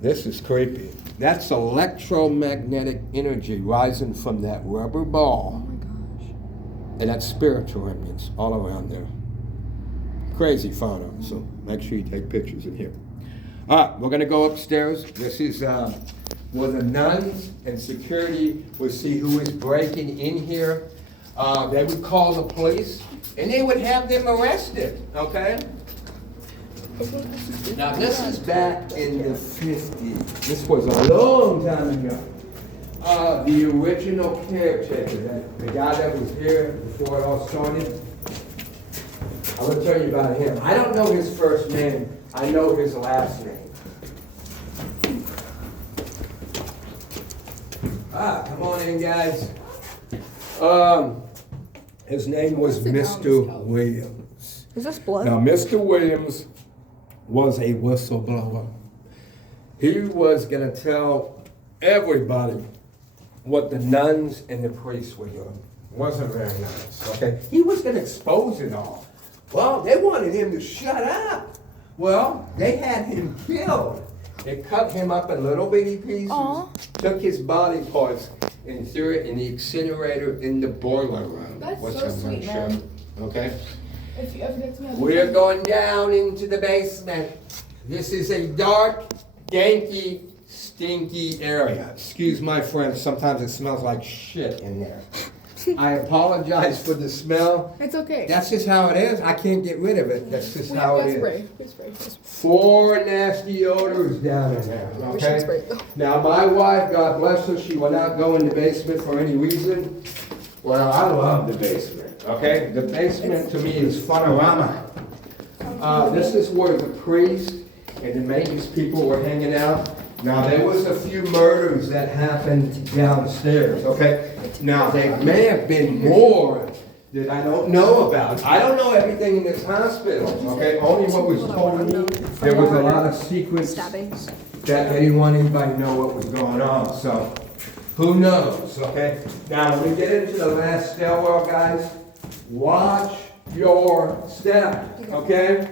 This is creepy. That's electromagnetic energy rising from that rubber ball. Oh my gosh. And that's spiritual remnants all around there. Crazy photo, so make sure you take pictures in here. All right, we're gonna go upstairs. This is where the nuns and security would see who is breaking in here. They would call the police and they would have them arrested, okay? Now this is back in the 50s. This was a long time ago. The original caretaker, the guy that was here before it all started, I'm going to tell you about him. I don't know his first name. I know his last name. Come on in, guys. His name was Mr. Williams. Is this blood? Now, Mr. Williams was a whistleblower. He was going to tell everybody what the nuns and the priests were doing. Wasn't very nice, okay? He was going to expose it all. Well, they wanted him to shut up. Well, they had him killed. They cut him up in little bitty pieces, took his body parts, and threw it in the incinerator in the boiler room. That's which so I'm gonna sweet, show man. you, okay? If you ever get to me, We're going down into the basement. This is a dark, danky, stinky area. Excuse my French, sometimes it smells like shit in there. I apologize for the smell. it's okay. That's just how it is. I can't get rid of it. That's just how it is. We spray. 4 nasty odors down in there, We should spray okay? it though. Now, my wife, God bless her, she will not go in the basement for any reason. Well, I love the basement, okay? The basement to me is funorama. This is where the priest and the maintenance people were hanging out. Now, there was a few murders that happened downstairs, okay? Now, there may have been more that I don't know about. I don't know everything in this hospital, okay? Only what was told to me. There was a lot of secrets Stabbings. that they didn't want anybody to know what was going on, so who knows, okay? Now, when we get into the last stairwell, guys, watch your step, okay?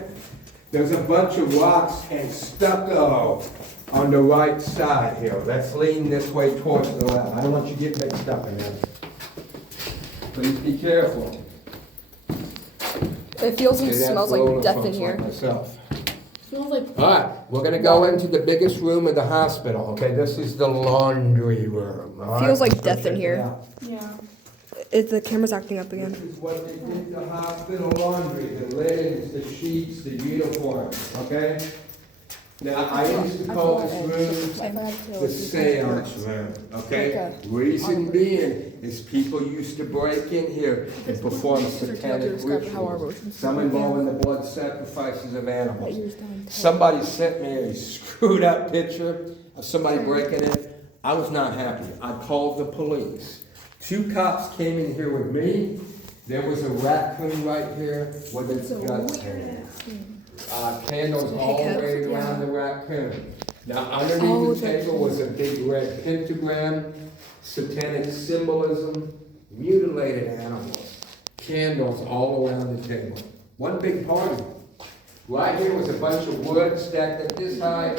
There's a bunch of rocks and stucco on the right side here. Let's lean this way towards the left. I don't want you to get mixed up in this. Please be careful. It feels and See, that's smells older like death in folks here. like myself. smells like. All right, we're gonna go into the biggest room in the hospital, okay? This is the laundry room, all right? Feels like Let's go death in check it here. out. Yeah. The camera's acting up again. This is what they did to hospital laundry, the linens, the sheets, the uniforms, okay? Now, I used to call this room the seance room, okay? Reason being is people used to break in here and perform satanic rituals. Some involving the blood sacrifices of animals. Somebody sent me a screwed up picture of somebody breaking in. I was not happy. I called the police. 2 cops came in here with me. There was a raccoon right here with its guts hanging. Candles all the way around the raccoon. Now underneath the table was a big red pentagram, satanic symbolism, mutilated animals, candles all around the table. One big party. Right here was a bunch of wood stacked at this high.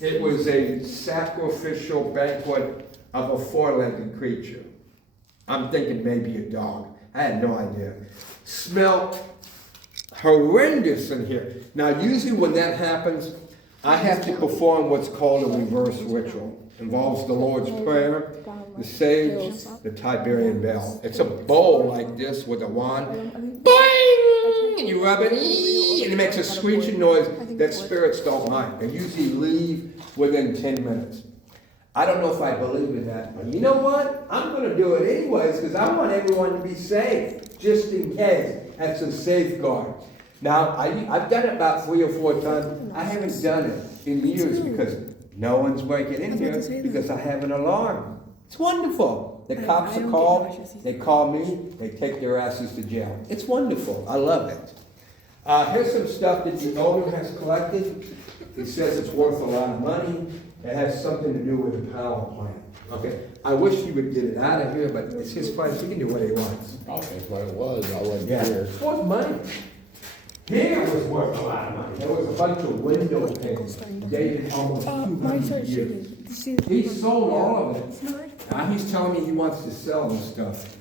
It was a sacrificial banquet of a 4-legged creature. I'm thinking maybe a dog. I had no idea. Smelled horrendous in here. Now, usually when that happens, I have to perform what's called a reverse ritual. Involves the Lord's Prayer, the sage, the Tiberian bell. It's a bowl like this with a wand. Boing! And you rub it, and it makes a screeching noise that spirits don't mind. They usually leave within 10 minutes. I don't know if I believe in that, but you know what? I'm going to do it anyways because I want everyone to be safe, just in case. That's a safeguard. Now, I've done it about 3 or 4 times. I haven't done it in years because no one's breaking in here because I have an alarm. It's wonderful. The cops are called. They call me. They take their asses to jail. It's wonderful. I love it. Here's some stuff that the owner has collected. He says it's worth a lot of money. It has something to do with the power plant. Okay, I wish he would get it out of here, but it's his place. He can do what he wants. Oh, that's what it was. I wasn't here. It's worth money. Here was worth a lot of money. There was a bunch of window panes dated almost 200 years. He sold all of it. Now he's telling me he wants to sell this stuff.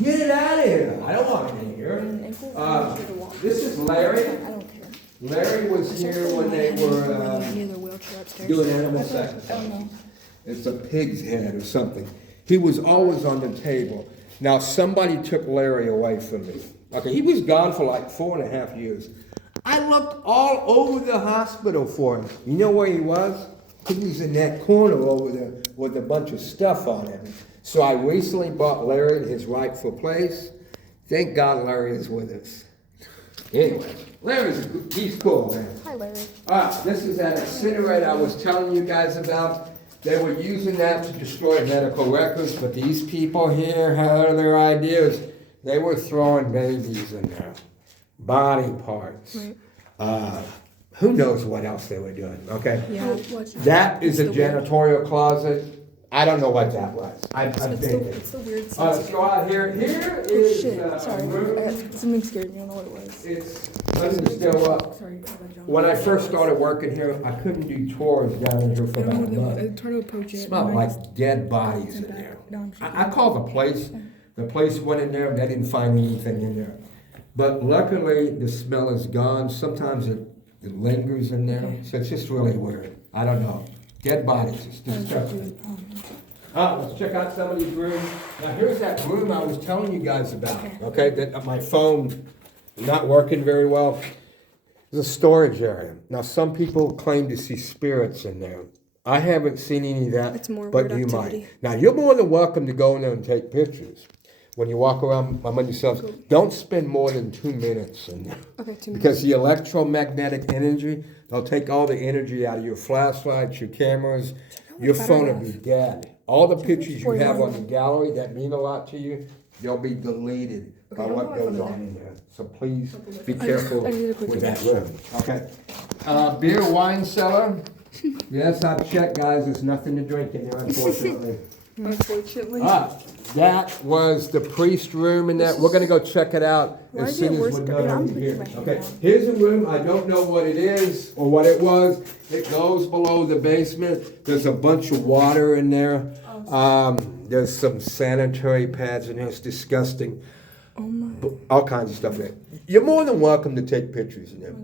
Get it out of here. I don't want it in here. This is Larry. Larry was here when they were doing animal sacrifice. It's a pig's head or something. He was always on the table. Now somebody took Larry away from me. Okay, he was gone for like 4.5 years. I looked all over the hospital for him. You know where he was? He was in that corner over there with a bunch of stuff on it. So I recently bought Larry in his rightful place. Thank God Larry is with us. Anyway, he's cool, man. Hi, Larry. This is that incinerator I was telling you guys about. They were using that to destroy medical records, but these people here had other ideas. They were throwing babies in there, body parts. Right. Who knows what else they were doing, okay? Yeah. That is a janitorial closet. I don't know what that was. I've been there. It's the weird Let's go out here. Here is Sorry. a room. Something scared me. I don't know what it was. It's still up. Sorry. When I first started working here, I couldn't do tours down in here for about a month. I tried to approach it. It smelled like dead bodies in there. I called the place. The place went in there, they didn't find anything in there. But luckily, the smell is gone. Sometimes it lingers in there, so it's just really weird. I don't know. Dead bodies, it's disgusting. Let's check out some of these rooms. Now, here's that room I was telling you guys about, okay? That my phone not working very well. It's a storage area. Now, some people claim to see spirits in there. I haven't seen any of that, It's more but weird you activity. might. Now, you're more than welcome to go in there and take pictures. When you walk around by yourself, don't spend more than 2 minutes in there. Okay, 2 minutes. Because the electromagnetic energy, they'll take all the energy out of your flashlights, your cameras, your phone will be dead. All the pictures you have on the gallery that mean a lot to you, they'll be deleted by what goes on in there. So please be careful with that room. Okay. Beer wine cellar. Yes, I've checked, guys. There's nothing to drink in there, unfortunately. Unfortunately. That was the priest room in that. We're gonna go check it out Why as is soon it as worse? we're done I'm over putting here. my hand Okay, down. here's a room. I don't know what it is or what it was. It goes below the basement. There's a bunch of water in there. There's some sanitary pads in there. It's disgusting. Oh my. All kinds of stuff in there. You're more than welcome to take pictures in there.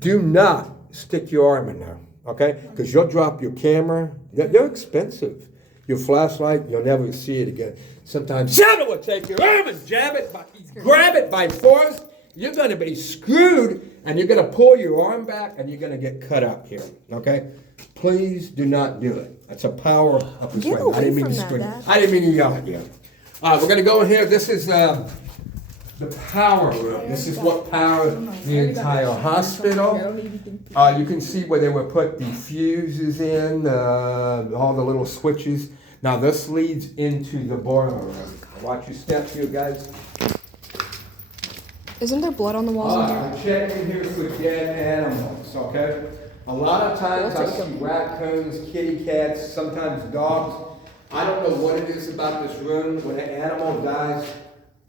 Do not stick your arm in there, okay? Because you'll drop your camera. They're expensive. your flashlight, you'll never see it again. Sometimes Santa will take your arm and grab it by force. You're gonna be screwed, and you're gonna pull your arm back, and you're gonna get cut up here, okay? Please do not do it. That's a power of Get persuasion. away I didn't mean to from that, scream. Dad. I didn't mean to yell at you. All right, we're gonna go in here. This is the power room. This is what powers the entire hospital. You can see where they would put the fuses in, all the little switches. Now this leads into the boiler room. Watch your steps here, guys. Isn't there blood on the walls in here? I'm checking here for dead animals, okay? A lot of times I see raccoons, kitty cats, sometimes dogs. I don't know what it is about this room. When an animal dies,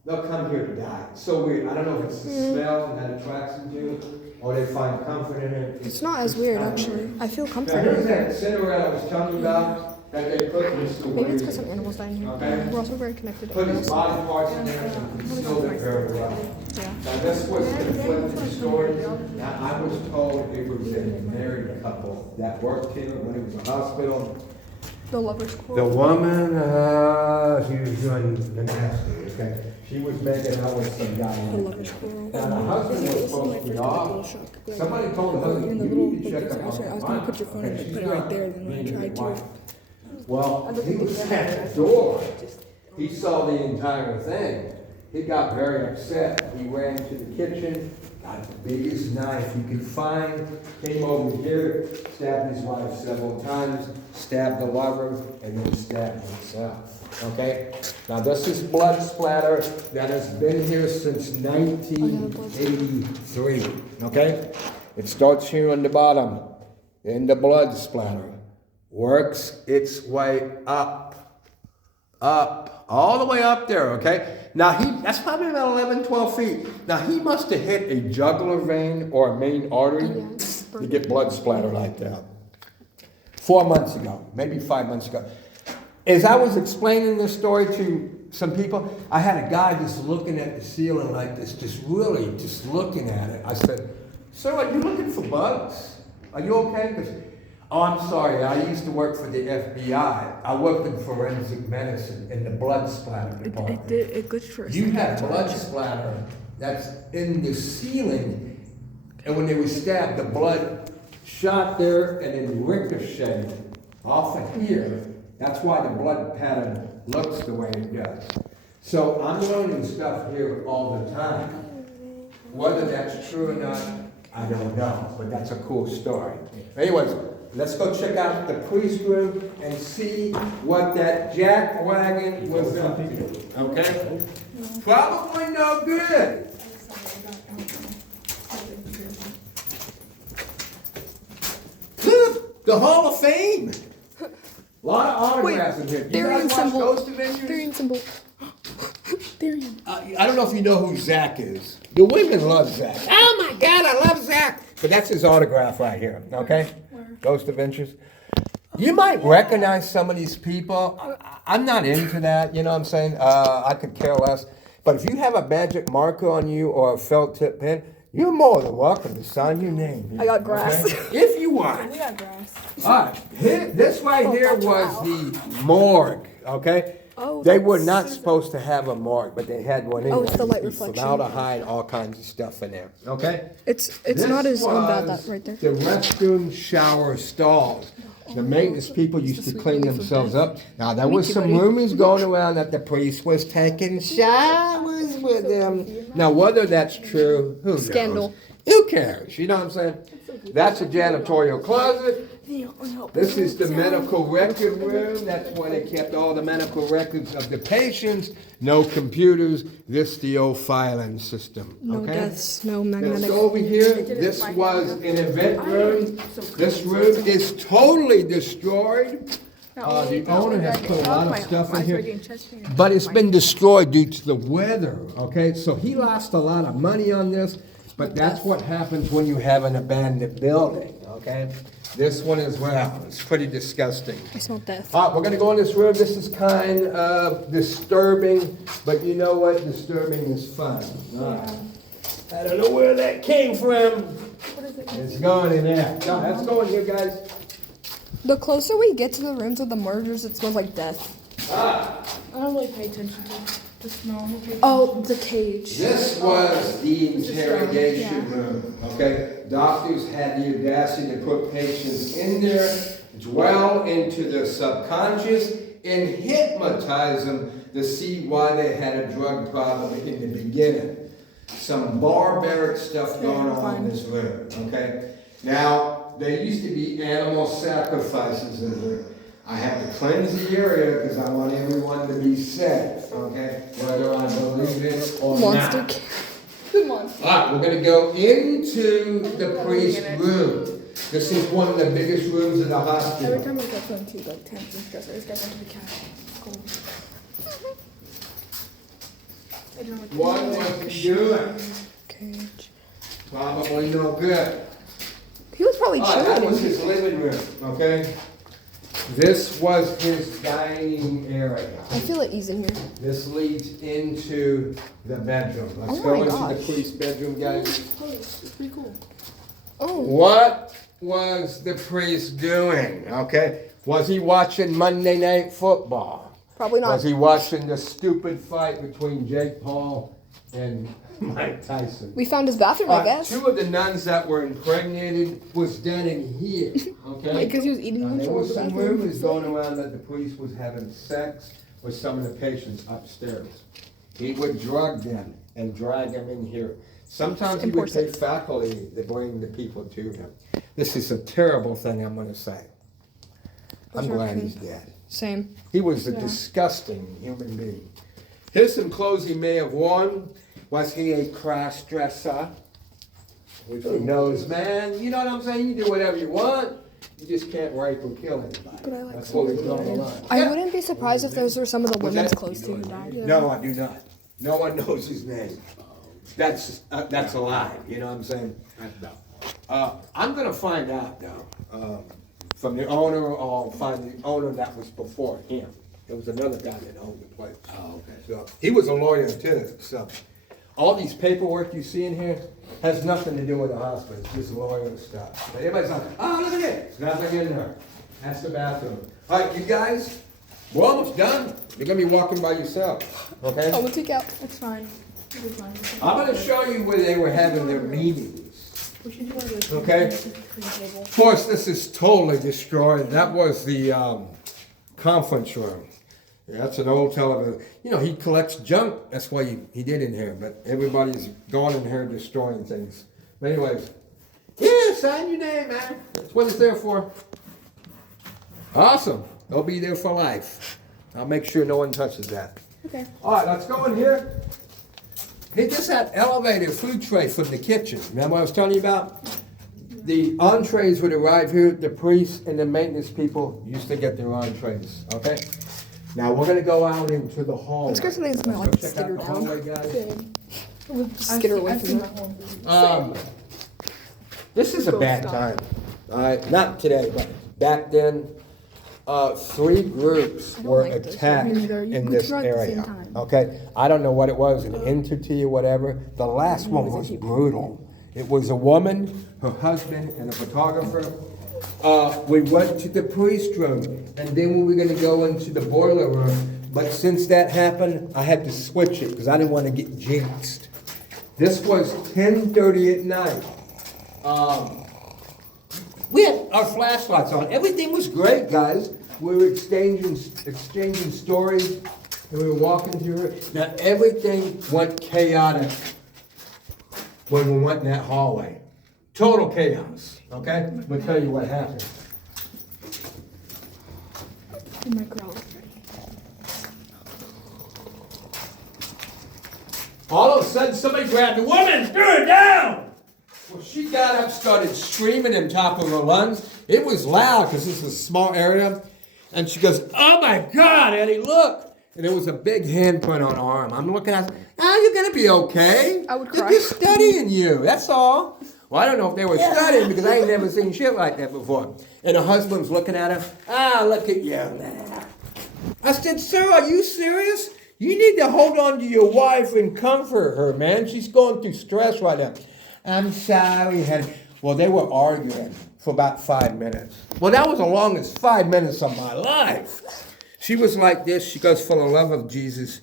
they'll come here to die. It's so weird. I don't know if it's the smell that attracts them to it, or they find comfort in it. It's not as weird, actually. I feel Now here's comforted. that Cinderella I was telling you about that they put in this Maybe it's because some animals died in here. Okay. We're also very connected to Put his animals. body parts in there and concealed it very well. Yeah. Now this was conflicting story. Now I was told it was a married couple that worked here when it was a hospital. The lover's The quarrel. woman, she was doing the nasty, okay? She was making out with some guy. The lover's quarrel. Now the husband was supposed to be off. Somebody told the husband, you need to check up on I was gonna put your phone in and put it right there, then when I tried to. Well, he was at the door. He saw the entire thing. He got very upset. He ran to the kitchen, got the biggest knife he could find, came over here, stabbed his wife several times, stabbed the lover, and then stabbed himself. Okay? Now this is blood splatter that has been here since 1983. Okay? It starts here on the bottom, in the blood splatter. Works its way up, all the way up there, okay? Now that's probably about 11, 12 feet. Now he must have hit a jugular vein or a main artery to get blood splatter like that. 4 months ago, maybe 5 months ago. As I was explaining this story to some people, I had a guy just looking at the ceiling like this, just looking at it. I said, "Sir, are you looking for bugs? Are you okay?" Because, "Oh, I'm sorry, I used to work for the FBI. I worked in forensic medicine in the blood splatter department." It glitched for a You second. had blood splatter that's in the ceiling, and when they were stabbed, the blood shot there and then ricocheted off of here. That's why the blood pattern looks the way it does. So I'm learning stuff here all the time. Whether that's true or not, I don't know, but that's a cool story. Anyways, let's go check out the priest room and see what that jack wagon was up to, okay? Probably no good. Look, the Hall of Fame. A lot of autographs in here. You Therian guys watch symbol. Ghost Adventures? Therian symbol. Therian. I don't know if you know who Zach is. The women love Zach. Oh my God, I love Zach. But that's his autograph right here, okay? Ghost Adventures. You might recognize some of these people. I'm not into that, you know what I'm saying? I could care less. But if you have a magic marker on you or a felt tip pen, you're more than welcome to sign your name. Here, I got grass. okay? If you want. We got grass. All right, this right here was the morgue, okay? Oh, They were that's- not supposed to have a morgue, but they had one in Oh, there. it's the light With reflection. Formaldehyde, all kinds of stuff in there, okay? It's This not as bad was that right there. the restroom shower stalls. The maintenance people used to clean themselves up. Now, there was some rumors going around that the priest was taking showers with them. Now, whether that's true, who knows? Scandal. Who cares? You know what I'm saying? That's a janitorial closet. This is the medical record room. That's where they kept all the medical records of the patients. No computers. This the old filing system. No Okay? deaths, no Let's magnetic. go over here. This was an event room. This room is totally destroyed. The owner has put a lot of stuff in here, but it's been destroyed due to the weather, okay? So he lost a lot of money on this, but that's what happens when you have an abandoned building, okay? This one as well. It's pretty disgusting. I smell death. All right, we're gonna go in this room. This is kind of disturbing, but you know what? Disturbing is fun. All right. I don't know where that came from. It's going in there. No, let's go in here, guys. The closer we get to the rooms of the murders, it smells like death. I don't really pay attention to the smell. Oh, the cage. This was the interrogation room, okay? Doctors had the audacity to put patients in there, dwell into their subconscious, and hypnotize them to see why they had a drug problem in the beginning. Some barbaric stuff going on in this room, okay? Now, there used to be animal sacrifices in here. I have to cleanse the area because I want everyone to be safe, okay? Whether I believe it or Monster not. cat. The monster. All right, we're going to go into the priest room. This is one of the biggest rooms in the Every hospital. time I get into like temps and stress, I just get into the cat. Cool. What was he doing? Cage. Probably no good. He was probably All right, that chilling. was his living room, okay? This was his dining area. I feel at ease in here. This leads into the bedroom. Let's Oh go my into gosh. the priest's bedroom, guys. Oh, it's pretty cool. Oh. What was the priest doing, okay? Was he watching Monday Night Football? Probably not. Was he watching the stupid fight between Jake Paul and Mike Tyson? We found his bathroom, I guess. Two of the nuns that were impregnated was done in here, okay? Because he was eating them There for was the some bathroom. rumors going around that the priest was having sex with some of the patients upstairs. He would drug them and drag them in here. Sometimes he would take faculty to bring the people to him. This is a terrible thing I'm gonna say. I'm glad he's dead. Same. He was a disgusting human being. Here's some clothes he may have worn. Was he a cross-dresser? Which he knows, man, you know what I'm saying? You do whatever you want. You just can't rape or kill anybody. But I like That's what we're drawing the line. I wouldn't be surprised if those were some of the Was women's that- clothes too who died. No, I do not. No one knows his name. That's a lie, you know what I'm saying? I'm gonna find out though, from the owner, or find the owner that was before him. There was another guy that owned the place. Oh, okay. So, he was a lawyer too, so. All these paperwork you see in here has nothing to do with the hospital, it's just lawyer stuff. But everybody's like, oh, look at it, there's nothing in there. That's the bathroom. All right, you guys, we're almost done. You're gonna be walking by yourself, okay? Oh, we'll take out. It's fine. It'll be fine. I'm gonna show you where they were having their meetings. We should do one of those. Okay. Clean table. Of course, this is totally destroyed. That was the conference room. Yeah, that's an old television. You know, he collects junk. That's why he did in here. But everybody's going in here destroying things. But anyways, yeah, sign your name, man. That's what it's there for. Awesome. They'll be there for life. I'll make sure no one touches that. Okay. All right, let's go in here. Hey, this that elevated food tray from the kitchen. Remember what I was telling you about? The entrees would arrive here. The priests and the maintenance people used to get their entrees. Okay. Now we're gonna go out into the hallway. Let's go to the smell Let's like go check out skitter the down. hallway, guys. We'll skitter away I've from seen it. that one. This is a bad time. All right, not today, but back then, 3 groups were like this. attacked Me neither. in We this tried at the same area. time. Okay, I don't know what it was, an entity or whatever. The last one was brutal. It was a woman, her husband, and a photographer. We went to the priest room, and then we were gonna go into the boiler room. But since that happened, I had to switch it because I didn't want to get jinxed. This was 10:30 at night. We had our flashlights on. Everything was great, guys. We were exchanging stories, and we were walking through it. Now everything went chaotic when we went in that hallway. Total chaos. Okay? I'm gonna tell you what happened. In my crowd. All of a sudden, somebody grabbed the woman, threw her down. Well, she got up, started screaming in top of her lungs. It was loud because this is a small area. And she goes, "Oh my God, Eddie, look!" And there was a big handprint on her arm. I'm looking at her, you're gonna be okay. I would They're cry. just studying you, that's all. Well, I don't know if they were studying because I ain't never seen shit like that before. And her husband's looking at her, look at you now. I said, "Sir, are you serious? You need to hold on to your wife and comfort her, man. She's going through stress right now." "I'm sorry, honey." Well, they were arguing for about 5 minutes. Well, that was the longest 5 minutes of my life. She was like this. She goes, for the love of Jesus,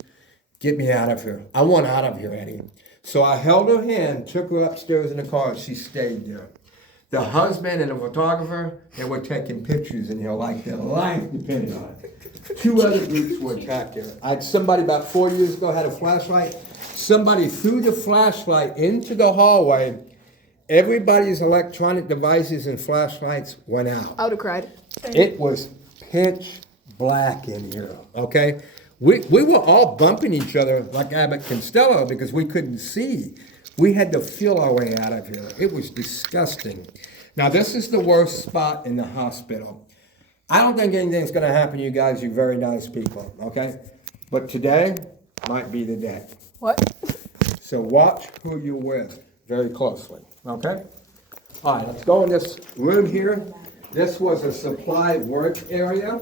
get me out of here. I want out of here, Eddie. So I held her hand, took her upstairs in the car, and she stayed there. The husband and the photographer, they were taking pictures in here like their life depended on it. 2 other groups were attacked there. I had somebody about 4 years ago had a flashlight. Somebody threw the flashlight into the hallway. Everybody's electronic devices and flashlights went out. I would have cried. It was pitch black in here, okay? We were all bumping each other like Abbott Costello because we couldn't see. We had to feel our way out of here. It was disgusting. Now, this is the worst spot in the hospital. I don't think anything's going to happen to you guys. You're very nice people, okay? But today might be the day. What? So watch who you're with very closely, okay? All right, let's go in this room here. This was a supply work area.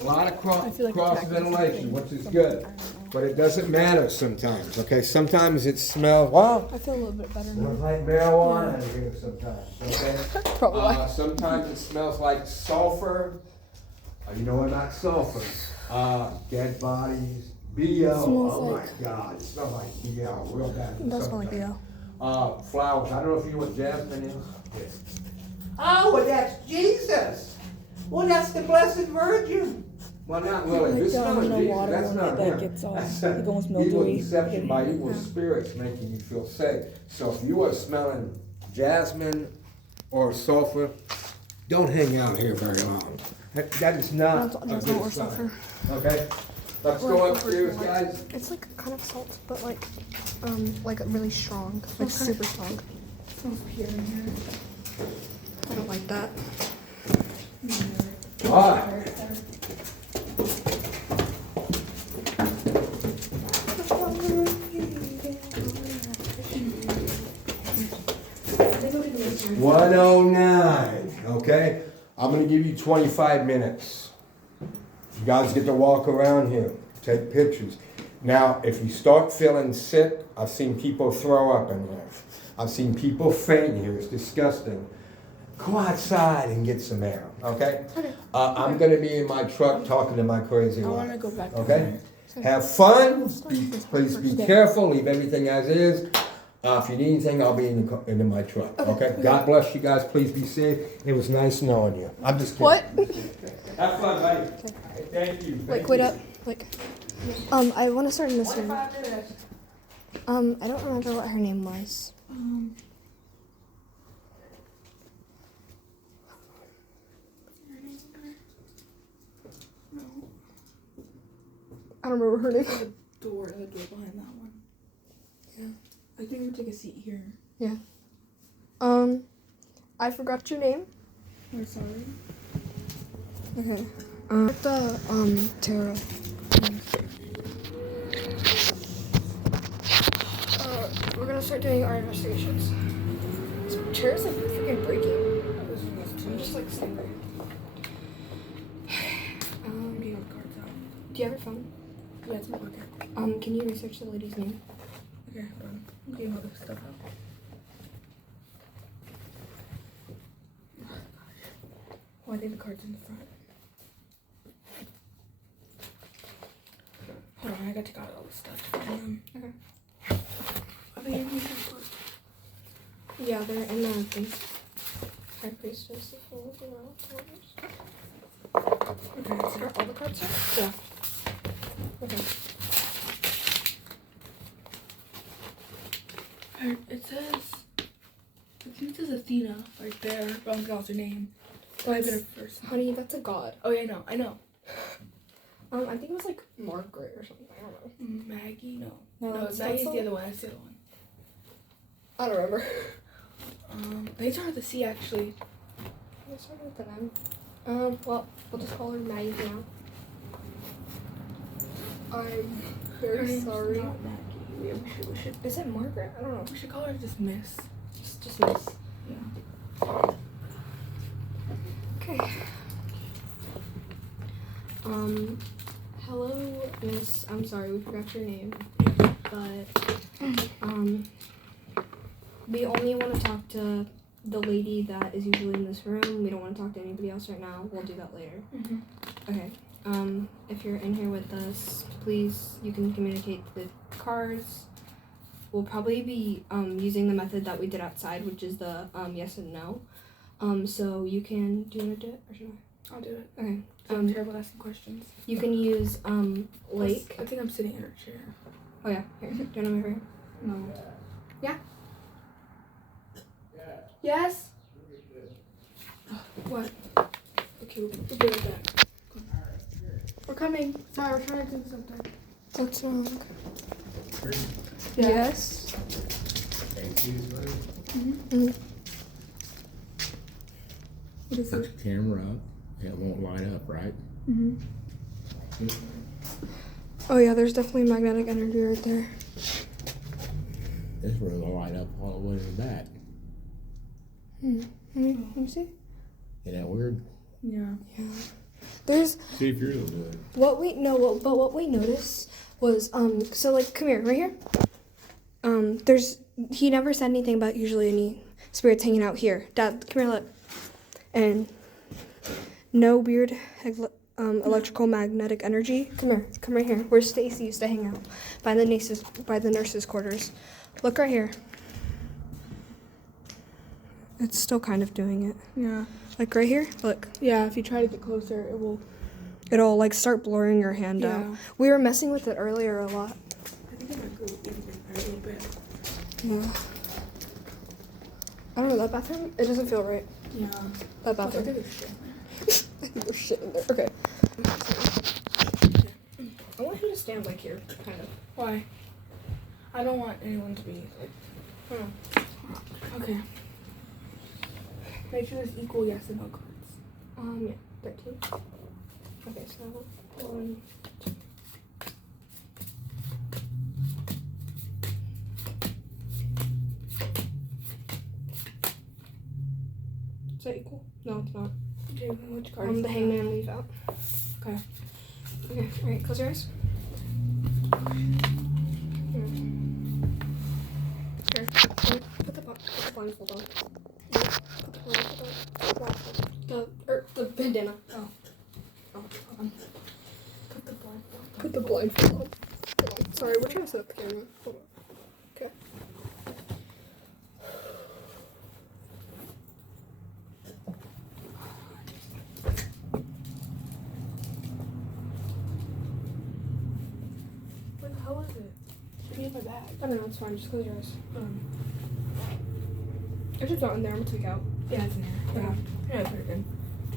A lot of cross ventilation, which is good, but it doesn't matter sometimes, okay? Sometimes it smells, wow, I feel a little bit better now. smells like marijuana in here sometimes, okay? Probably. Sometimes it smells like sulfur. You know what, not sulfur. Dead bodies, BO, Smells oh like- my God, it smells like BO, real bad. It does smell like sometimes. BO. Flowers, I don't know if you know what jasmine is. Yes. Oh, well, that's Jesus. Well, that's the Blessed Virgin. Well, not really. Like This is not in a Jesus. water That's one not that him. gets all- That's like almost evil mildewy. deception by evil Yeah. spirits making you feel safe. So if you are smelling jasmine or sulfur, don't hang out here very long. That is not a That's not good worth sign. sulfur. Okay? Let's go upstairs, guys. It's like kind of salt, but like really strong, like Okay. super strong. Smells pure in here. I don't like that. All right. They go to the 109, okay? I'm gonna give you 25 minutes. You guys get to walk around here, take pictures. Now, if you start feeling sick, I've seen people throw up in here. I've seen people faint here, it's disgusting. Go outside and get some air, okay? I'm gonna be in my truck talking to my crazy I wife. want to go back to Okay? Have fun, please be careful, leave everything as is. If you need anything, I'll be in my truck, okay? God bless you guys, please be safe. It was nice knowing you. I'm just kidding. What? Have fun, buddy. Thank you. Like, wait up. Like, I want to start in this room. minutes. I don't remember what her name was. No. I don't remember her name. The door behind that one. Yeah. I think we take a seat here. Yeah. I forgot your name. We're sorry. Okay. Tara. We're gonna start doing our investigations. This chair's like freaking breaking. I'm just like sitting there. I'm getting all the cards out. Do you have your phone? Yeah, it's my pocket. Can you research the lady's name? Okay, hold on. I'm getting all the stuff out. Oh, I think the card's in the front. Hold on, I gotta take out all the stuff. Okay. I think you should put. Yeah, they're in the thing. High priestess, the full of the world. Okay, that's Are all the cards here? Yeah. Okay. It says. It says Athena right there, but I don't think that's her name. So I get her first. Honey, that's a god. Oh yeah, I know. I think it was like Margaret or something. I don't know. Maggie, no. No, No, that's Maggie's not the other one. That's the other one. I don't remember. They start with the C actually. I started with an M. Well, we'll just call her Maggie now. I'm Her very name's sorry. not Maggie. We should. Is it Margaret? I don't know. We should call her just Miss. Just Miss. Yeah. Okay. Hello, Miss. I'm sorry, we forgot your name. But, we only want to talk to the lady that is usually in this room. We don't want to talk to anybody else right now. We'll do that later. Mhm. Okay. If you're in here with us, please, you can communicate the cards. We'll probably be using the method that we did outside, which is the yes and no. So you can, do you want to do it or should I'll do it. I? Okay. I'm terrible at asking questions. You can use Lake. I think I'm sitting in her chair. Oh yeah, here. Do you want to move here? No. Yeah? Yes? What? Okay, we'll be right back. We're coming. Sorry, we're trying to do something. What's wrong? Yeah. Yes. Mm-hmm. What is Put it? the camera up. It won't light up, right? Mm-hmm. Oh yeah, there's definitely magnetic energy right there. This room will light up all the way to the back. Let me see. Isn't that weird? Yeah. There's See if yours will do it. what we noticed was so like come here, right here. There's he never said anything about usually any spirits hanging out here. Dad, come here, look. And no weird electrical magnetic energy. Come right here. Where Stacy used to hang out by the nurses' quarters. Look right here. It's still kind of doing it. Yeah. Like right here, look. Yeah, if you try to get closer, it will. It'll like start blurring your hand Yeah. out. We were messing with it earlier a lot. I think it might go even a little bit. Yeah. I don't know, that bathroom, it doesn't feel right. Yeah. That Plus, I bathroom. think there's shit in there. I think there's shit in there. Okay. I want him to stand like here, kind of. Why? I don't want anyone to be like. Oh. Okay. Make sure there's equal yes and no cards. Yeah, 13. Okay, so 1, 2. Is that equal? No, it's not. Okay, which card? The hangman leave out. Okay. Okay, alright, close your eyes. Here, put the blindfold on. Put the blindfold on. The bandana. Oh. Put the blindfold. Put the blindfold on. Hold on. Sorry, we're trying to set up the camera. Hold on. Okay. Where the hell is it? Should be in my bag. I don't know, it's fine. Just close your eyes. Um, If it's not in there, I'm gonna take it out. yeah, it's in there. Okay. Yeah, it's very good.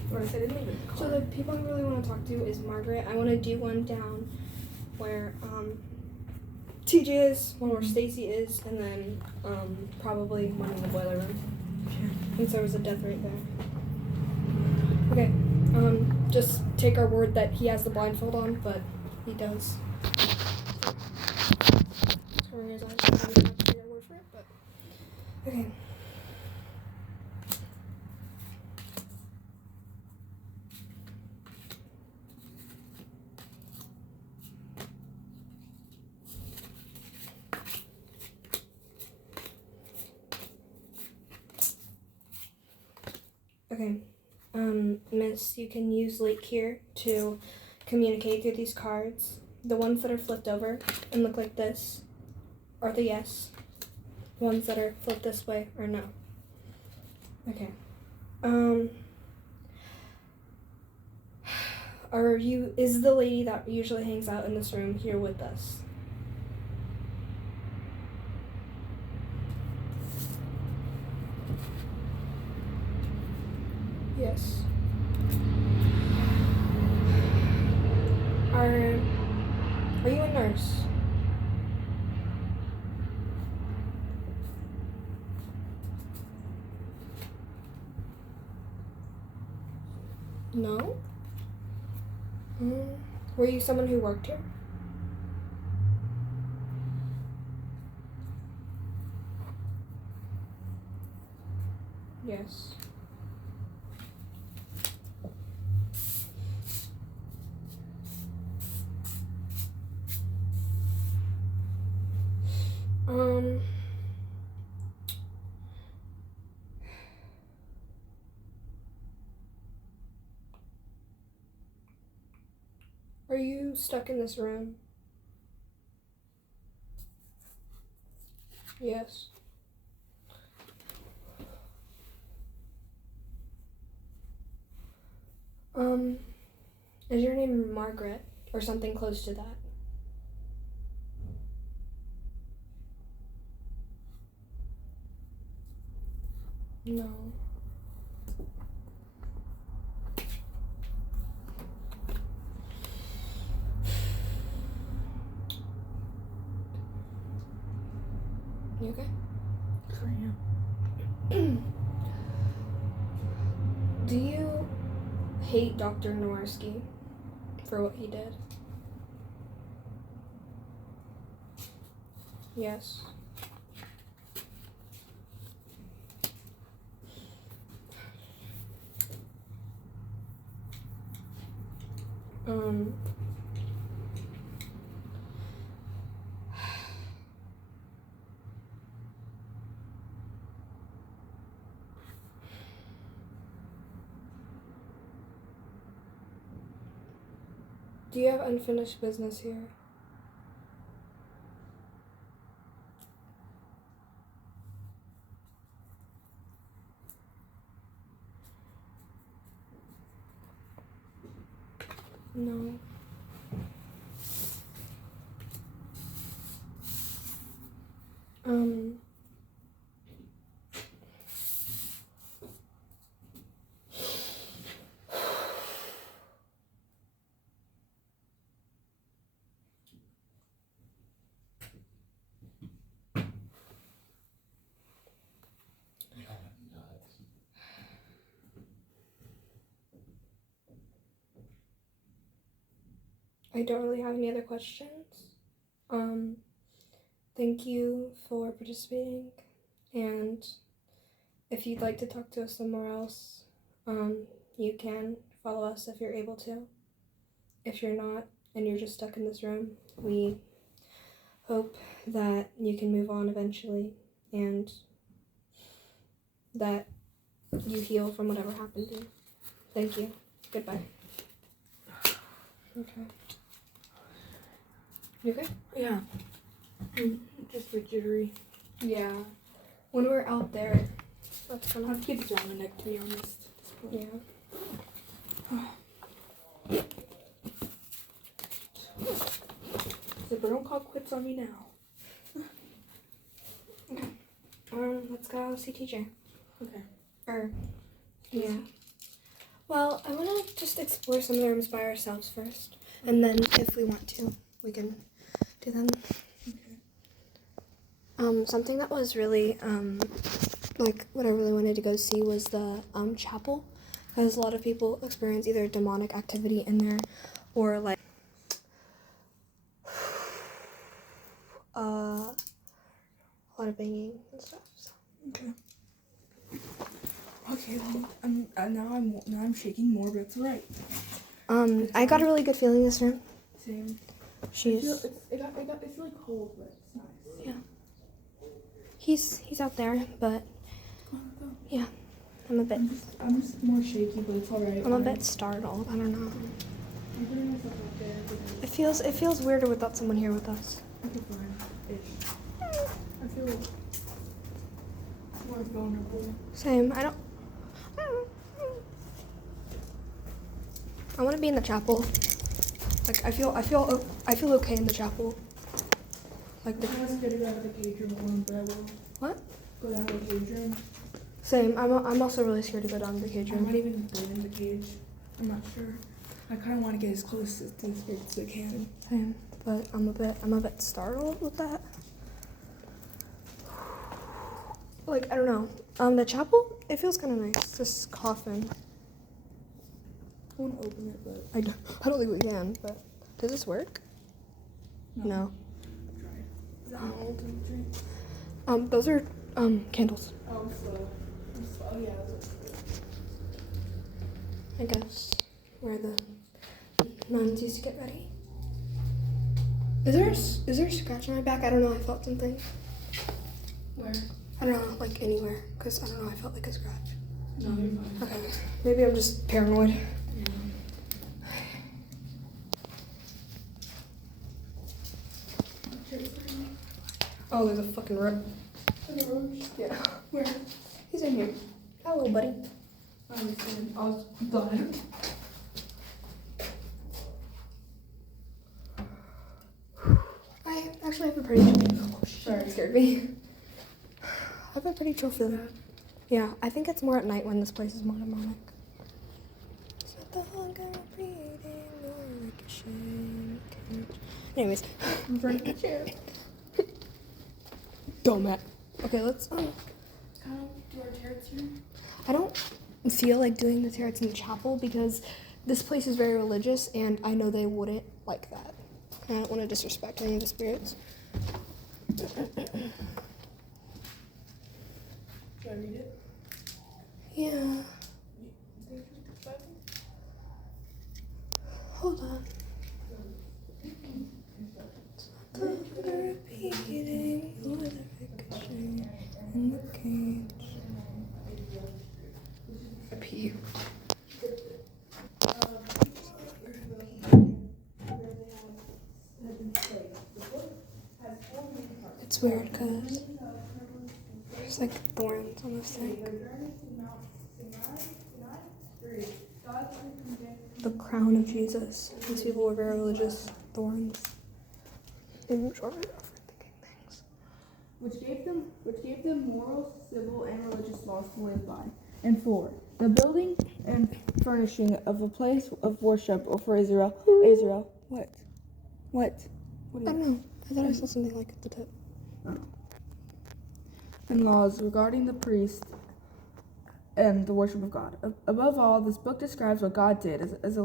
What I said, didn't even. So the people I really want to talk to is Margaret. I want to do one down where TJ is, one where Stacy is, and then probably one in the boiler room. Since there was a death right there. Okay. Just take our word that he has the blindfold on, but he does. Covering his eyes. I don't have to take our word for it, but okay. Okay, Miss, you can use Lake here to communicate through these cards. The ones that are flipped over and look like this are the yes. The ones that are flipped this way are no. Okay. Is the lady that usually hangs out in this room here with us? Yes. Are you a nurse? No? Were you someone who worked here? Yes. Are you stuck in this room? Yes. Is your name Margaret or something close to that? No. You okay? I am. Do you hate Dr. Nowarski for what he did? Yes. Do you have unfinished business here? No. I don't really have any other questions. Thank you for participating, and if you'd like to talk to us somewhere else, you can follow us if you're able to. If you're not, and you're just stuck in this room, we hope that you can move on eventually, and that you heal from whatever happened to you. Thank you. Goodbye. Okay. You okay? Yeah. Just a jittery. Yeah. When we're out there, that's I'll gonna. keep it around my neck, to be honest. Yeah. Zipper, don't call quits on me now. Let's go see TJ. Okay. Yeah. Well, I want to just explore some of the rooms by ourselves first, and then if we want to, we can do them. Okay. Something that was really, like, what I really wanted to go see was the, chapel, because a lot of people experience either demonic activity in there, or, like, a lot of banging and stuff, so. Okay. Okay, well, now I'm shaking more, but it's alright. I got a really good feeling this room. Same. She's, It's really cold, but it's nice. yeah. He's out there, but, yeah, I'm just more shaky, but it's alright. a bit startled, I don't know. I'm putting myself out there. It feels weirder without someone here with us. I feel fine-ish. I feel more vulnerable. Same, I want to be in the chapel. Like, I feel okay in the chapel. Like, I'm kind of scared to go out of the cage room, but I will. What? Go down to the cage room. Same, I'm also really scared to go down to the cage I room. might even go in the cage. I'm not sure. I kind of want to get as close to the spirits as I can. Same, but I'm a bit startled with that. Like, I don't know. The chapel, it feels kind of nice. Just coughing. I want to open it, but I don't think we can, but does this work? No. Try it. Is that an old drink? Those are, candles. Oh, I'm slow. Oh, yeah. I guess where the nuns used to get ready. Is there a scratch on my back? I don't know. I felt something. Where? I don't know, like anywhere, because I don't know. I felt like a scratch. No, you're fine. Okay, maybe I'm just paranoid. Oh, there's a fucking rip. Yeah. Where? He's in here. Hello, buddy. I was blind. I actually have a pretty. Oh, sorry, it scared me. I have a pretty chill feeling. Yeah, I think it's more at night when this place is more demonic. Anyways, I'm burning the chair. go Matt. Okay, let's. Kind of do our tarot here. I don't feel like doing the tarots in the chapel because this place is very religious, and I know they wouldn't like that. I don't want to disrespect any of the spirits. Should I read it? Yeah. Hold on. Repeating or the ricochet in the cage. I pee. It's weird because there's like thorns on this thing. The crown of Jesus. These people were very religious. Thorns. I'm sure we're overthinking things. Which gave them moral, civil, and religious laws to live by. And 4. The building and furnishing of a place of worship for Israel. What? What? I don't know. I thought I saw something like at the tip. And laws regarding the priest and the worship of God. Above all, this book describes what God did as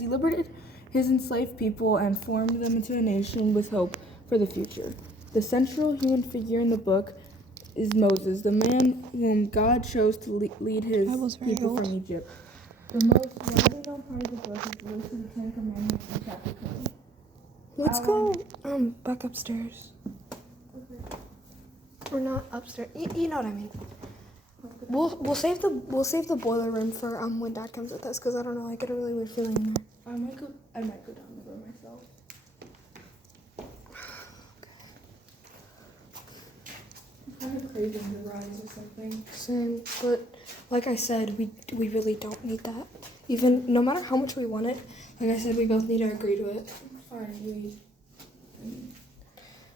he liberated his enslaved people and formed them into a nation with hope for the future. The central human figure in the book is Moses, the man whom God chose to lead his people from Egypt. The most widely known part of the book is the list of the 10 Commandments in chapter 20. Let's go back upstairs. Or not upstairs. You know what I mean. We'll save the boiler room for when Dad comes with us because I don't know, I get a really weird feeling in there. I might go down the road myself. I'm kind of craving the rise or something. Same, but like I said, we really don't need that. Even no matter how much we want it, like I said, we both need to agree to it. Fine,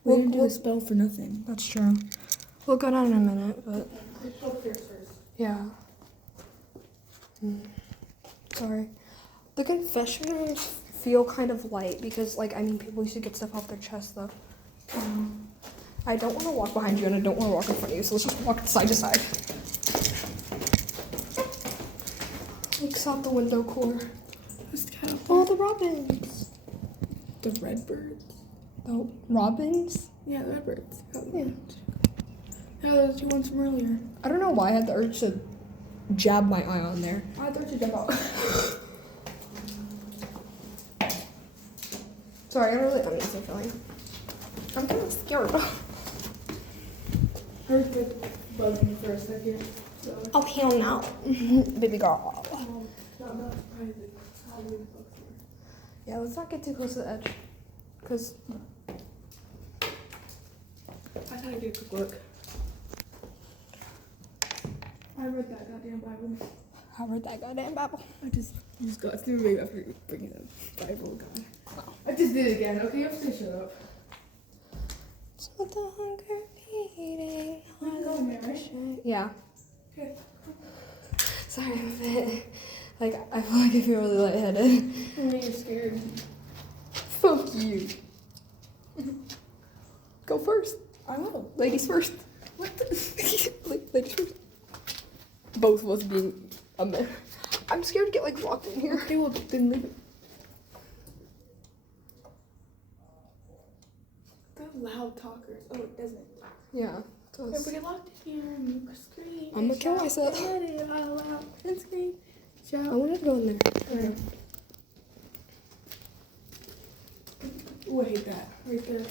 we didn't do a spell for nothing. That's true. We'll go down in a minute, but Let's go upstairs first. yeah. Sorry. The confession rooms feel kind of light because, like, I mean, people used to get stuff off their chest, though. I don't want to walk behind you and I don't want to walk in front of you, so let's just walk side to side. Like, stop the window core. Oh, the robins. The redbirds? The robins? Yeah, the redbirds. Yeah. Yeah, those two ones from earlier. I don't know why I had the urge to jab my eye on there. I thought you jump out. Sorry, I got a really uneasy feeling. I'm kind of scared. I heard the buzzing for a second. So. Oh, hell no. Baby girl. Not surprising. How many bugs were. Yeah, let's not get too close to the edge. Because I gotta get a quick look. I read that goddamn Bible. I read that goddamn Bible. I just got through maybe after bringing the Bible, God. I just did it again. Okay, I'm just gonna shut up. So the hunger beating. We can go in there, right? Yeah. Okay. Sorry, I'm a bit. Like, I feel like I feel really lightheaded. You're scared. Fuck you. Go first. I will. Ladies first. What the? Ladies first. Both of us being a man. I'm scared to get like locked in here. Okay, well then leave it. They're loud talkers. Oh, it doesn't. Yeah. So If we get locked in here and you scream. I'm gonna and kill shout, myself. Let it all out and scream. Shout. I wanted to go in there. Okay. Ooh, I hate that. Right there.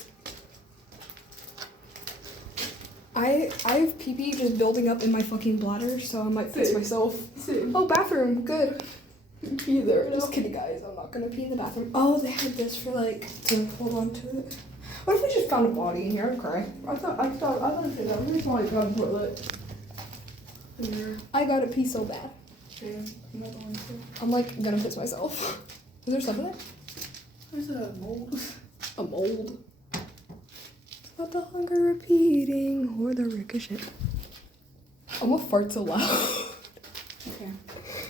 I have pee-pee just building up in my fucking bladder, so I might fix Sit. myself. Sit. Oh, bathroom. Good. Either. Just kidding, guys. I'm not gonna pee in the bathroom. Oh, they had this for like to hold on to it. What if we just found a body in here? I'm crying. I thought I was say that. Where's my gun toilet? Here. I gotta pee so bad. Okay. I'm not going to. I'm like gonna piss myself. Is there stuff in there? There's a mold. A mold. It's not the hunger repeating or the ricochet. I'm gonna fart so loud. Okay.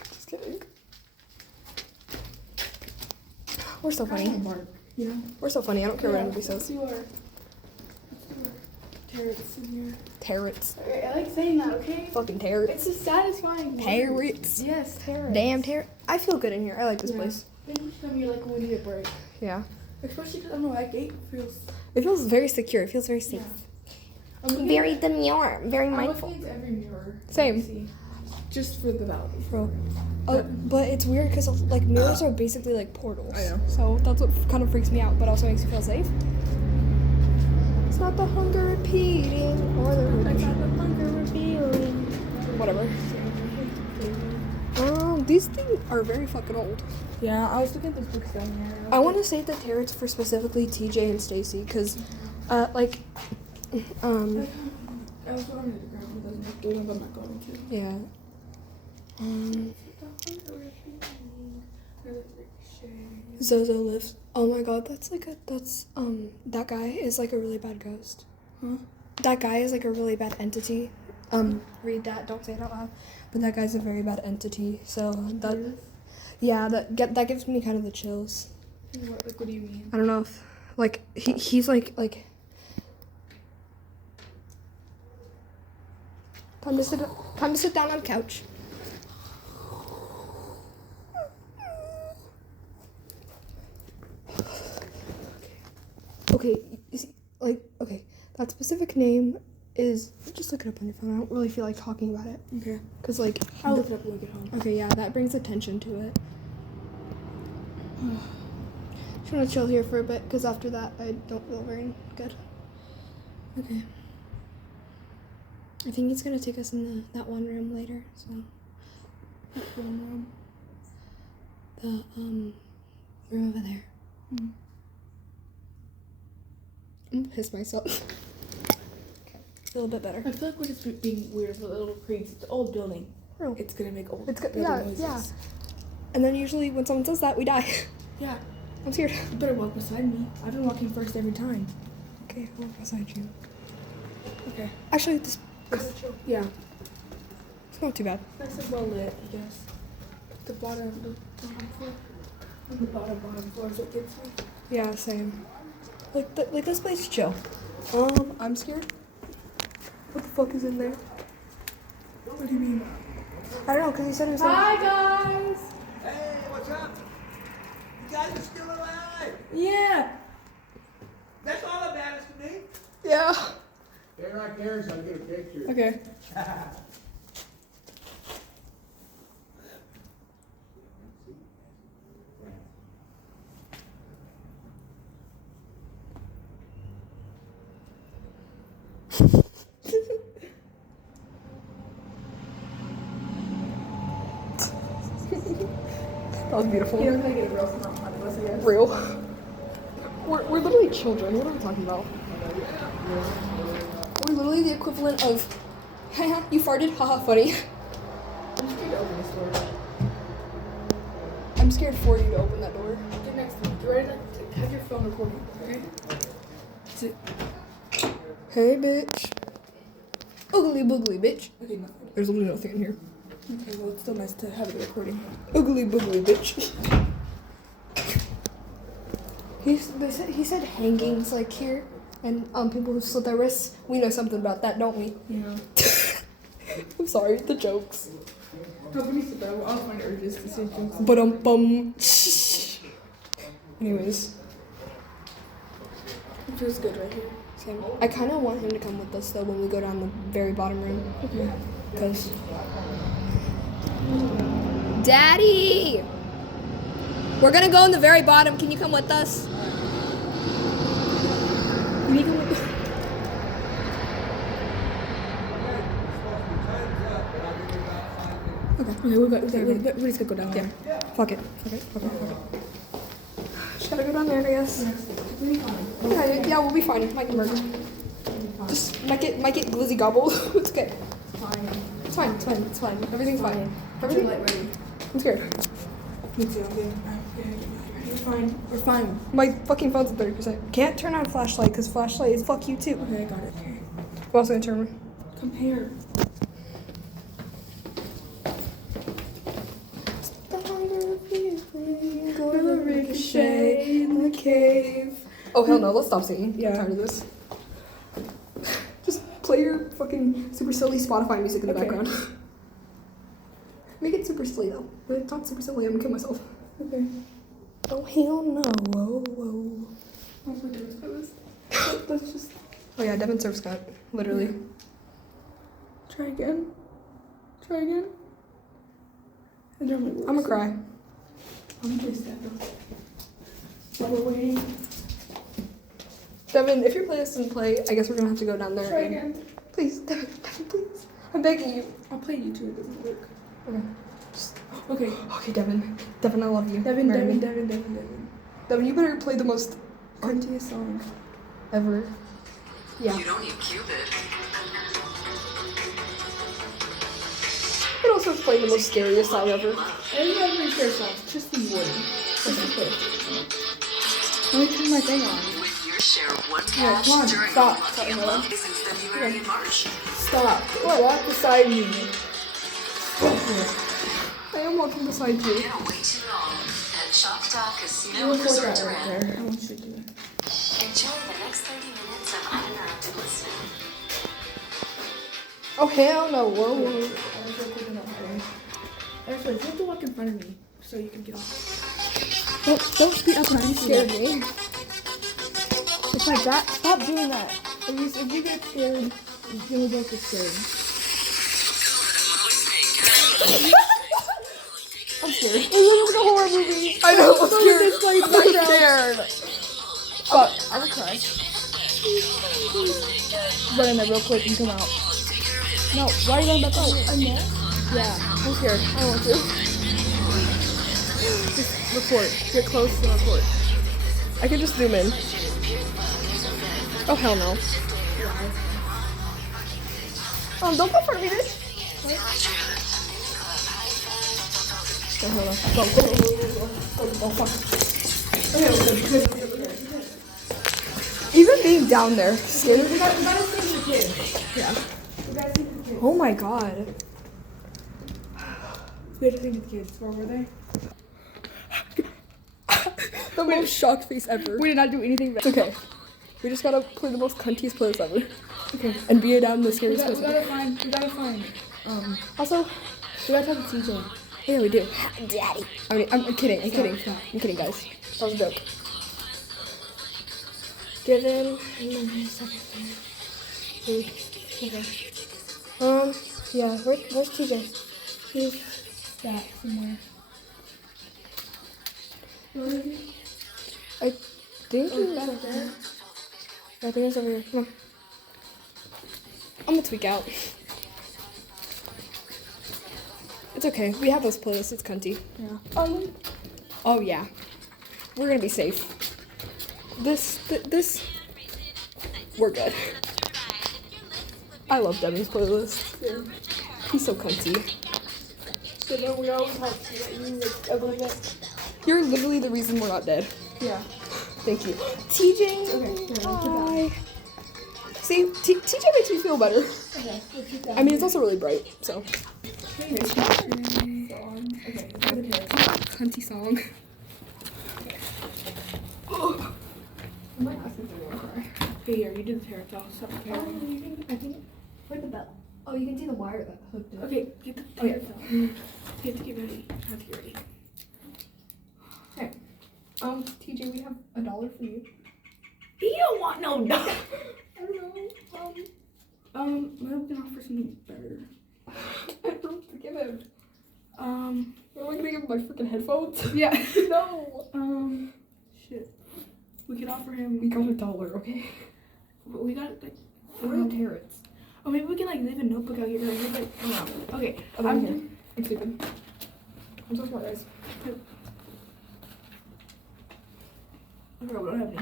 Just kidding. We're so funny. Mark, you know? We're so funny. I don't care what anybody says. Let's do our carrots in here. Terrets. Okay, I like saying that, okay? Fucking terrets. It's a satisfying word. Terrets. Yes, terrors. Damn terror. I feel good in here. I like this Yeah. place. I think each time you're like, we need a break. Yeah. Especially because, I don't know, that gate feels... It feels very secure. It feels very safe. I'm looking Very at- demure. Very I'm mindful. looking into every mirror. Same. to see. Just for the value. Bro. But it's weird because like mirrors are basically like portals. I know. So that's what kind of freaks me out, but also makes you feel safe. It's not the hunger repeating or the hunger revealing. whatever. These things are very fucking old. Yeah, I was looking at those books down here. I want to say the tarot's for specifically TJ and Stacy because, like, I was wanting to grab one of those neck games, but I'm not going to. yeah. Zozo lives. Oh my god, that guy is like a really bad ghost. Huh? That guy is like a really bad entity. Read that, don't say it out loud. But that guy's a very bad entity, so that, yeah, that gives me kind of the chills. What do you mean? I don't know if, like, he's like, time to sit down on couch. Okay, you see, like, okay, that specific name is, just look it up on your phone. I don't really feel like talking about it. Okay. Because, like, I'll look it up when we get home. okay, yeah, that brings attention to it. Just want to chill here for a bit, because after that, I don't feel very good. Okay. I think he's going to take us in that one room later, so. One room. The, room over there. Hmm. I'm gonna piss myself. Okay, feel a bit better. I feel like we're just being weird for the little creeks. It's an old building. Real. It's gonna make old It's good, building yeah, noises. yeah. And then usually when someone says that, we die. Yeah. I'm scared. You better walk beside me. I've been walking first every time. Okay, I'll walk beside you. Okay. Actually, this Yeah. it's not too bad. Nice and well lit, I guess. The bottom floor. The bottom floor is what gets me. Yeah, same. Like this place is chill. I'm scared. What the fuck is in there? What do you mean? I don't know, because he said it was like, Hi guys! Hey, what's up? You guys are still alive. Yeah! That's all that matters to me. yeah. Stay right there so I get a picture. Okay. That was beautiful. You're gonna get a real smart out of us, I guess. Real. We're literally children. What are we talking about? We're literally the equivalent of, haha, you farted, haha, funny. I'm scared to open this door. I'm scared for you to open that door. Get next to me. Get ready to have your phone recording, okay? Sit. Hey, bitch. Oogly boogly, bitch. Okay, no. There's literally nothing in here. Okay, well, it's still nice to have it recording. Oogly boogly, bitch. He said hangings like here, and people who slit their wrists. We know something about that, don't we? Yeah. I'm sorry, the jokes. No, let me sit there. I'll find urges to say jokes. But bum. Anyways, It feels good right here. same. I kind of want him to come with us though when we go down the very bottom room, Okay. cause. Daddy, we're gonna go in the very bottom. Can you come with us? Can you come with us? Okay, we're just gonna go down there. Yeah. Fuck it. Just gotta go down there, I guess. Okay, yeah, we'll be fine. Might get murdered. Just might get glizzy gobbled. It's okay. It's fine. Everything's fine. Everything. Ready. I'm scared. Me too. We're fine. My fucking phone's at 30%. Can't turn on flashlight because flashlight is fuck you too. Okay, I got it. I'm also gonna turn. Come here. Gonna ricochet in the cave. Oh hell no, let's stop singing. Yeah. I'm tired of this. Just play your fucking super silly Spotify music in the Okay. background. Make it super silly though. If it's not super silly, I'm gonna kill myself. Okay. Oh hell no. Whoa. Let's just Oh yeah, Devin serves Scott. Literally. try again. It normally works. I'm gonna cry. I'm gonna step up. While we're waiting. Devin, if your playlist doesn't play, I guess we're gonna have to go down there. Try and- again. Please, Devin, please. I'm begging you. I'll play you too. It doesn't work. Okay. Just, Okay. okay, Devin. Devin, I love you. Devin, Marry me. Devin. You better play the most Cuntiest song. ever. Yeah. You don't need Cupid. You can also play the most scariest song ever. I didn't have any fair songs. Just the wood. Just the fair. Let me turn my thing on. With your share of one Yeah, cash come on, during stop. the Stop, month Noah. in February and March. Stop. Walk beside me. I am walking beside you. Get away too long at Choctaw Casino You and record Resort that right Duran. there. I want you to do it. Enjoy the next 30 minutes of uninterrupted listening. Oh hell no! Whoa. Actually, you have to walk in front of me so you can get off. Don't speed up when I'm scared. Me. It's like that. Stop doing that. If you get scared, you will both get scared. I'm scared. This is a horror movie. I know. I'm scared. I'm scared. But I'm gonna cry. Run in there real quick and come out. No, why are you going back out? I know. Yeah, I'm scared. I don't want to. Just record. Get close and record. I can just zoom in. Oh hell no. Don't go for me, bitch. Oh hell no. Go, fuck. Even being down there scared. We gotta save the kid. Yeah. We gotta save the kid. Oh my god. We have to save the kids. Where were they? The most shocked face ever. We did not do anything bad. It's okay. We just gotta play the most cuntiest playlist ever. Okay. And be down the We scariest gotta, place we ever. gotta find. Also, We gotta talk to TJ. yeah, we do. Daddy. I mean, I'm kidding. I'm kidding, guys. That was a joke. Give him a second. Okay. Yeah. Where's TJ? He's back somewhere. I think he's back there. I think he's over here. Come on. I'm gonna tweak out. It's okay. We have those playlists. It's cunty. Yeah. Oh yeah. We're gonna be safe. This. We're good. I love Devin's playlist. He's so cunty. So then we always have to let you like a little bit. You're literally the reason we're not dead. Yeah. Thank you. TJ. Okay. Hi. See, TJ makes me feel better. Okay. Let's keep that. I mean, it's also really bright, so. Okay. Cunty song. I might ask if they want to cry. Hey, here, you did the hair. I'll stop the hair. I think. Where's the bell? Oh, you can see the wire that hooked it. Okay, get the Oh, yeah. hair towel. You have to get ready. I have to get ready. Okay. TJ, we have $1 for you. You don't want no dog. I don't know. Maybe we can offer something better. I don't know what to give him. What am I gonna give him? My freaking headphones? Yeah. No. Shit. We could offer him. We got $1, okay? But we got like. Where are the carrots? Oh, maybe we can like leave a notebook out here. Like, okay. Oh, here. I'm stupid. I'm so smart, guys. I forgot we don't have any.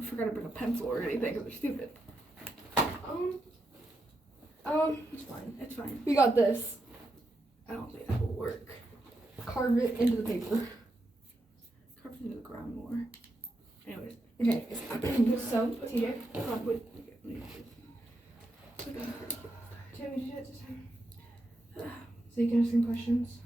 I forgot to bring a pencil or anything because they're stupid. It's fine. It's fine. We got this. I don't think that will work. Carve it into the paper. Carve it into the ground more. Anyways. Okay. So, TJ, Wait. do you want me to do it this time? So you can ask some questions?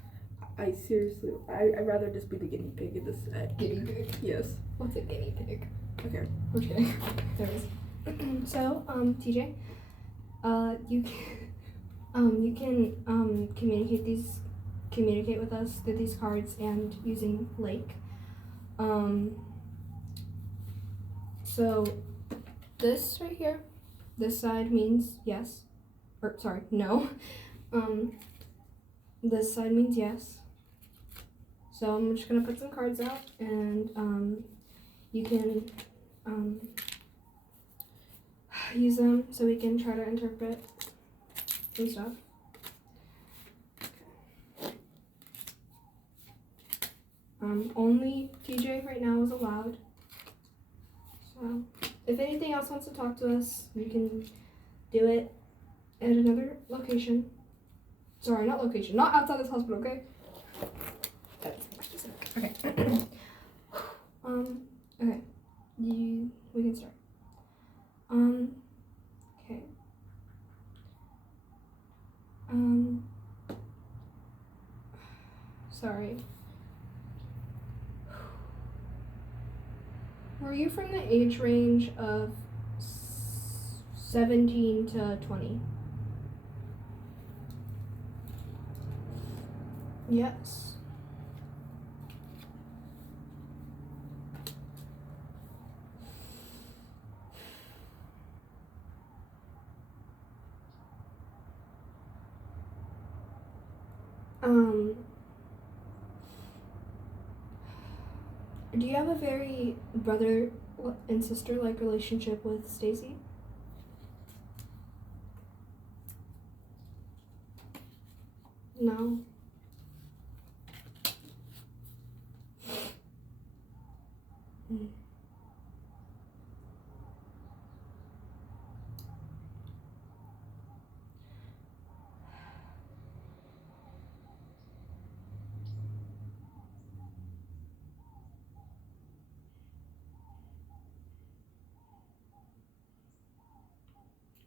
I seriously, I'd rather just be the guinea pig in this. Guinea pig? Yes. What's a guinea pig? Okay. Okay. There it is. So, TJ, you can communicate with us through these cards and using Lake. So this right here, this side means yes, or sorry, no. This side means yes. So I'm just gonna put some cards out, and you can use them so we can try to interpret some stuff. Only TJ right now is allowed. So if anything else wants to talk to us, you can do it at another location. Sorry, not location, not outside this hospital, okay? That's more specific. Okay. Okay. We can start. Okay. Sorry. Were you from the age range of 17 to 20? Yes. Do you have a very brother and sister like relationship with Stacy? No.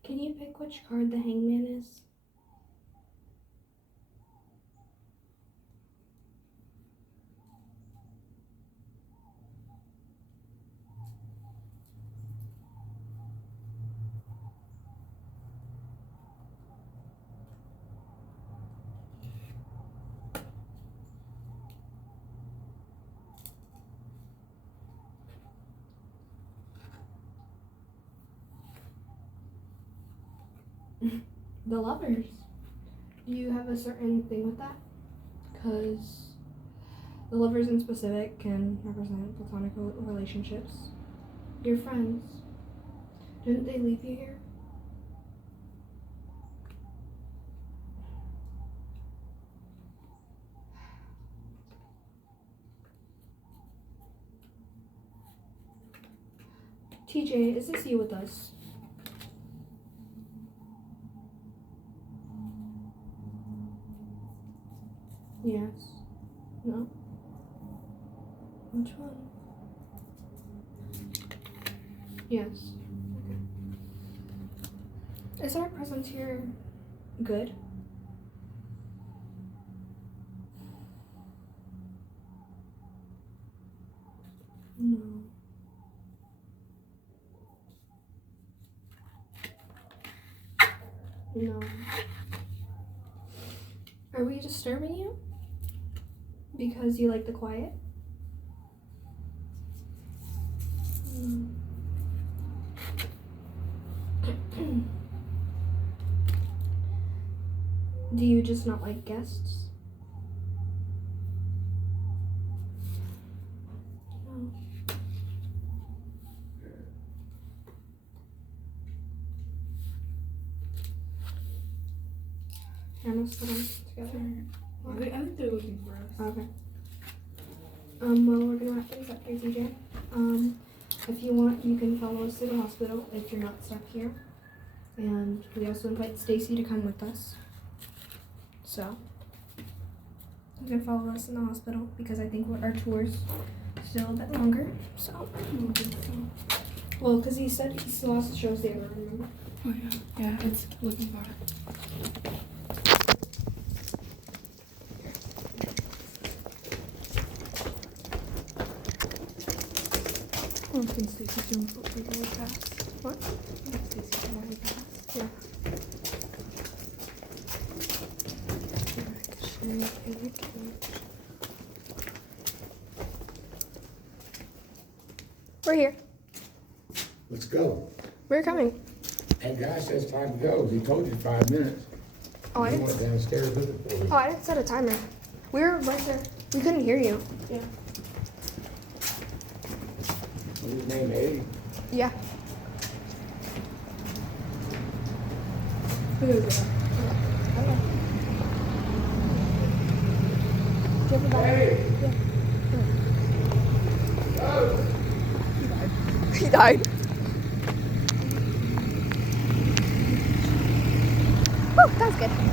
Can you pick which card the hangman is? The lovers. Do you have a certain thing with that? Because the lovers in specific can represent platonic relationships. Your friends. Didn't they leave you here? TJ, is this you with us? Yes. No? Which one? Yes. Okay. Is our presence here good? No. No. Are we disturbing you? Because you like the quiet? No. Do you just not like guests? No. Here, I'm gonna put them together. I think they're looking for us. Okay. Well, we're gonna wrap things up here, TJ. If you want, you can follow us to the hospital if you're not stuck here. And we also invite Stacy to come with us. So, you can follow us in the hospital because I think our tour's still a bit longer. So, well, because he said he still has to show us the other room, remember? Oh yeah. Yeah, it's looking for it. I don't think Stacy's doing football really fast. What? I think Stacy's doing really fast. Yeah. We're here. Let's go. We're coming. That guy says time to go. He told you 5 minutes. Oh, I You didn't. went downstairs with it for me. Oh, I didn't set a timer. We were right there. We couldn't hear you. Yeah. What's his name, Eddie? Yeah. Who is it? He died. Woo, that was good.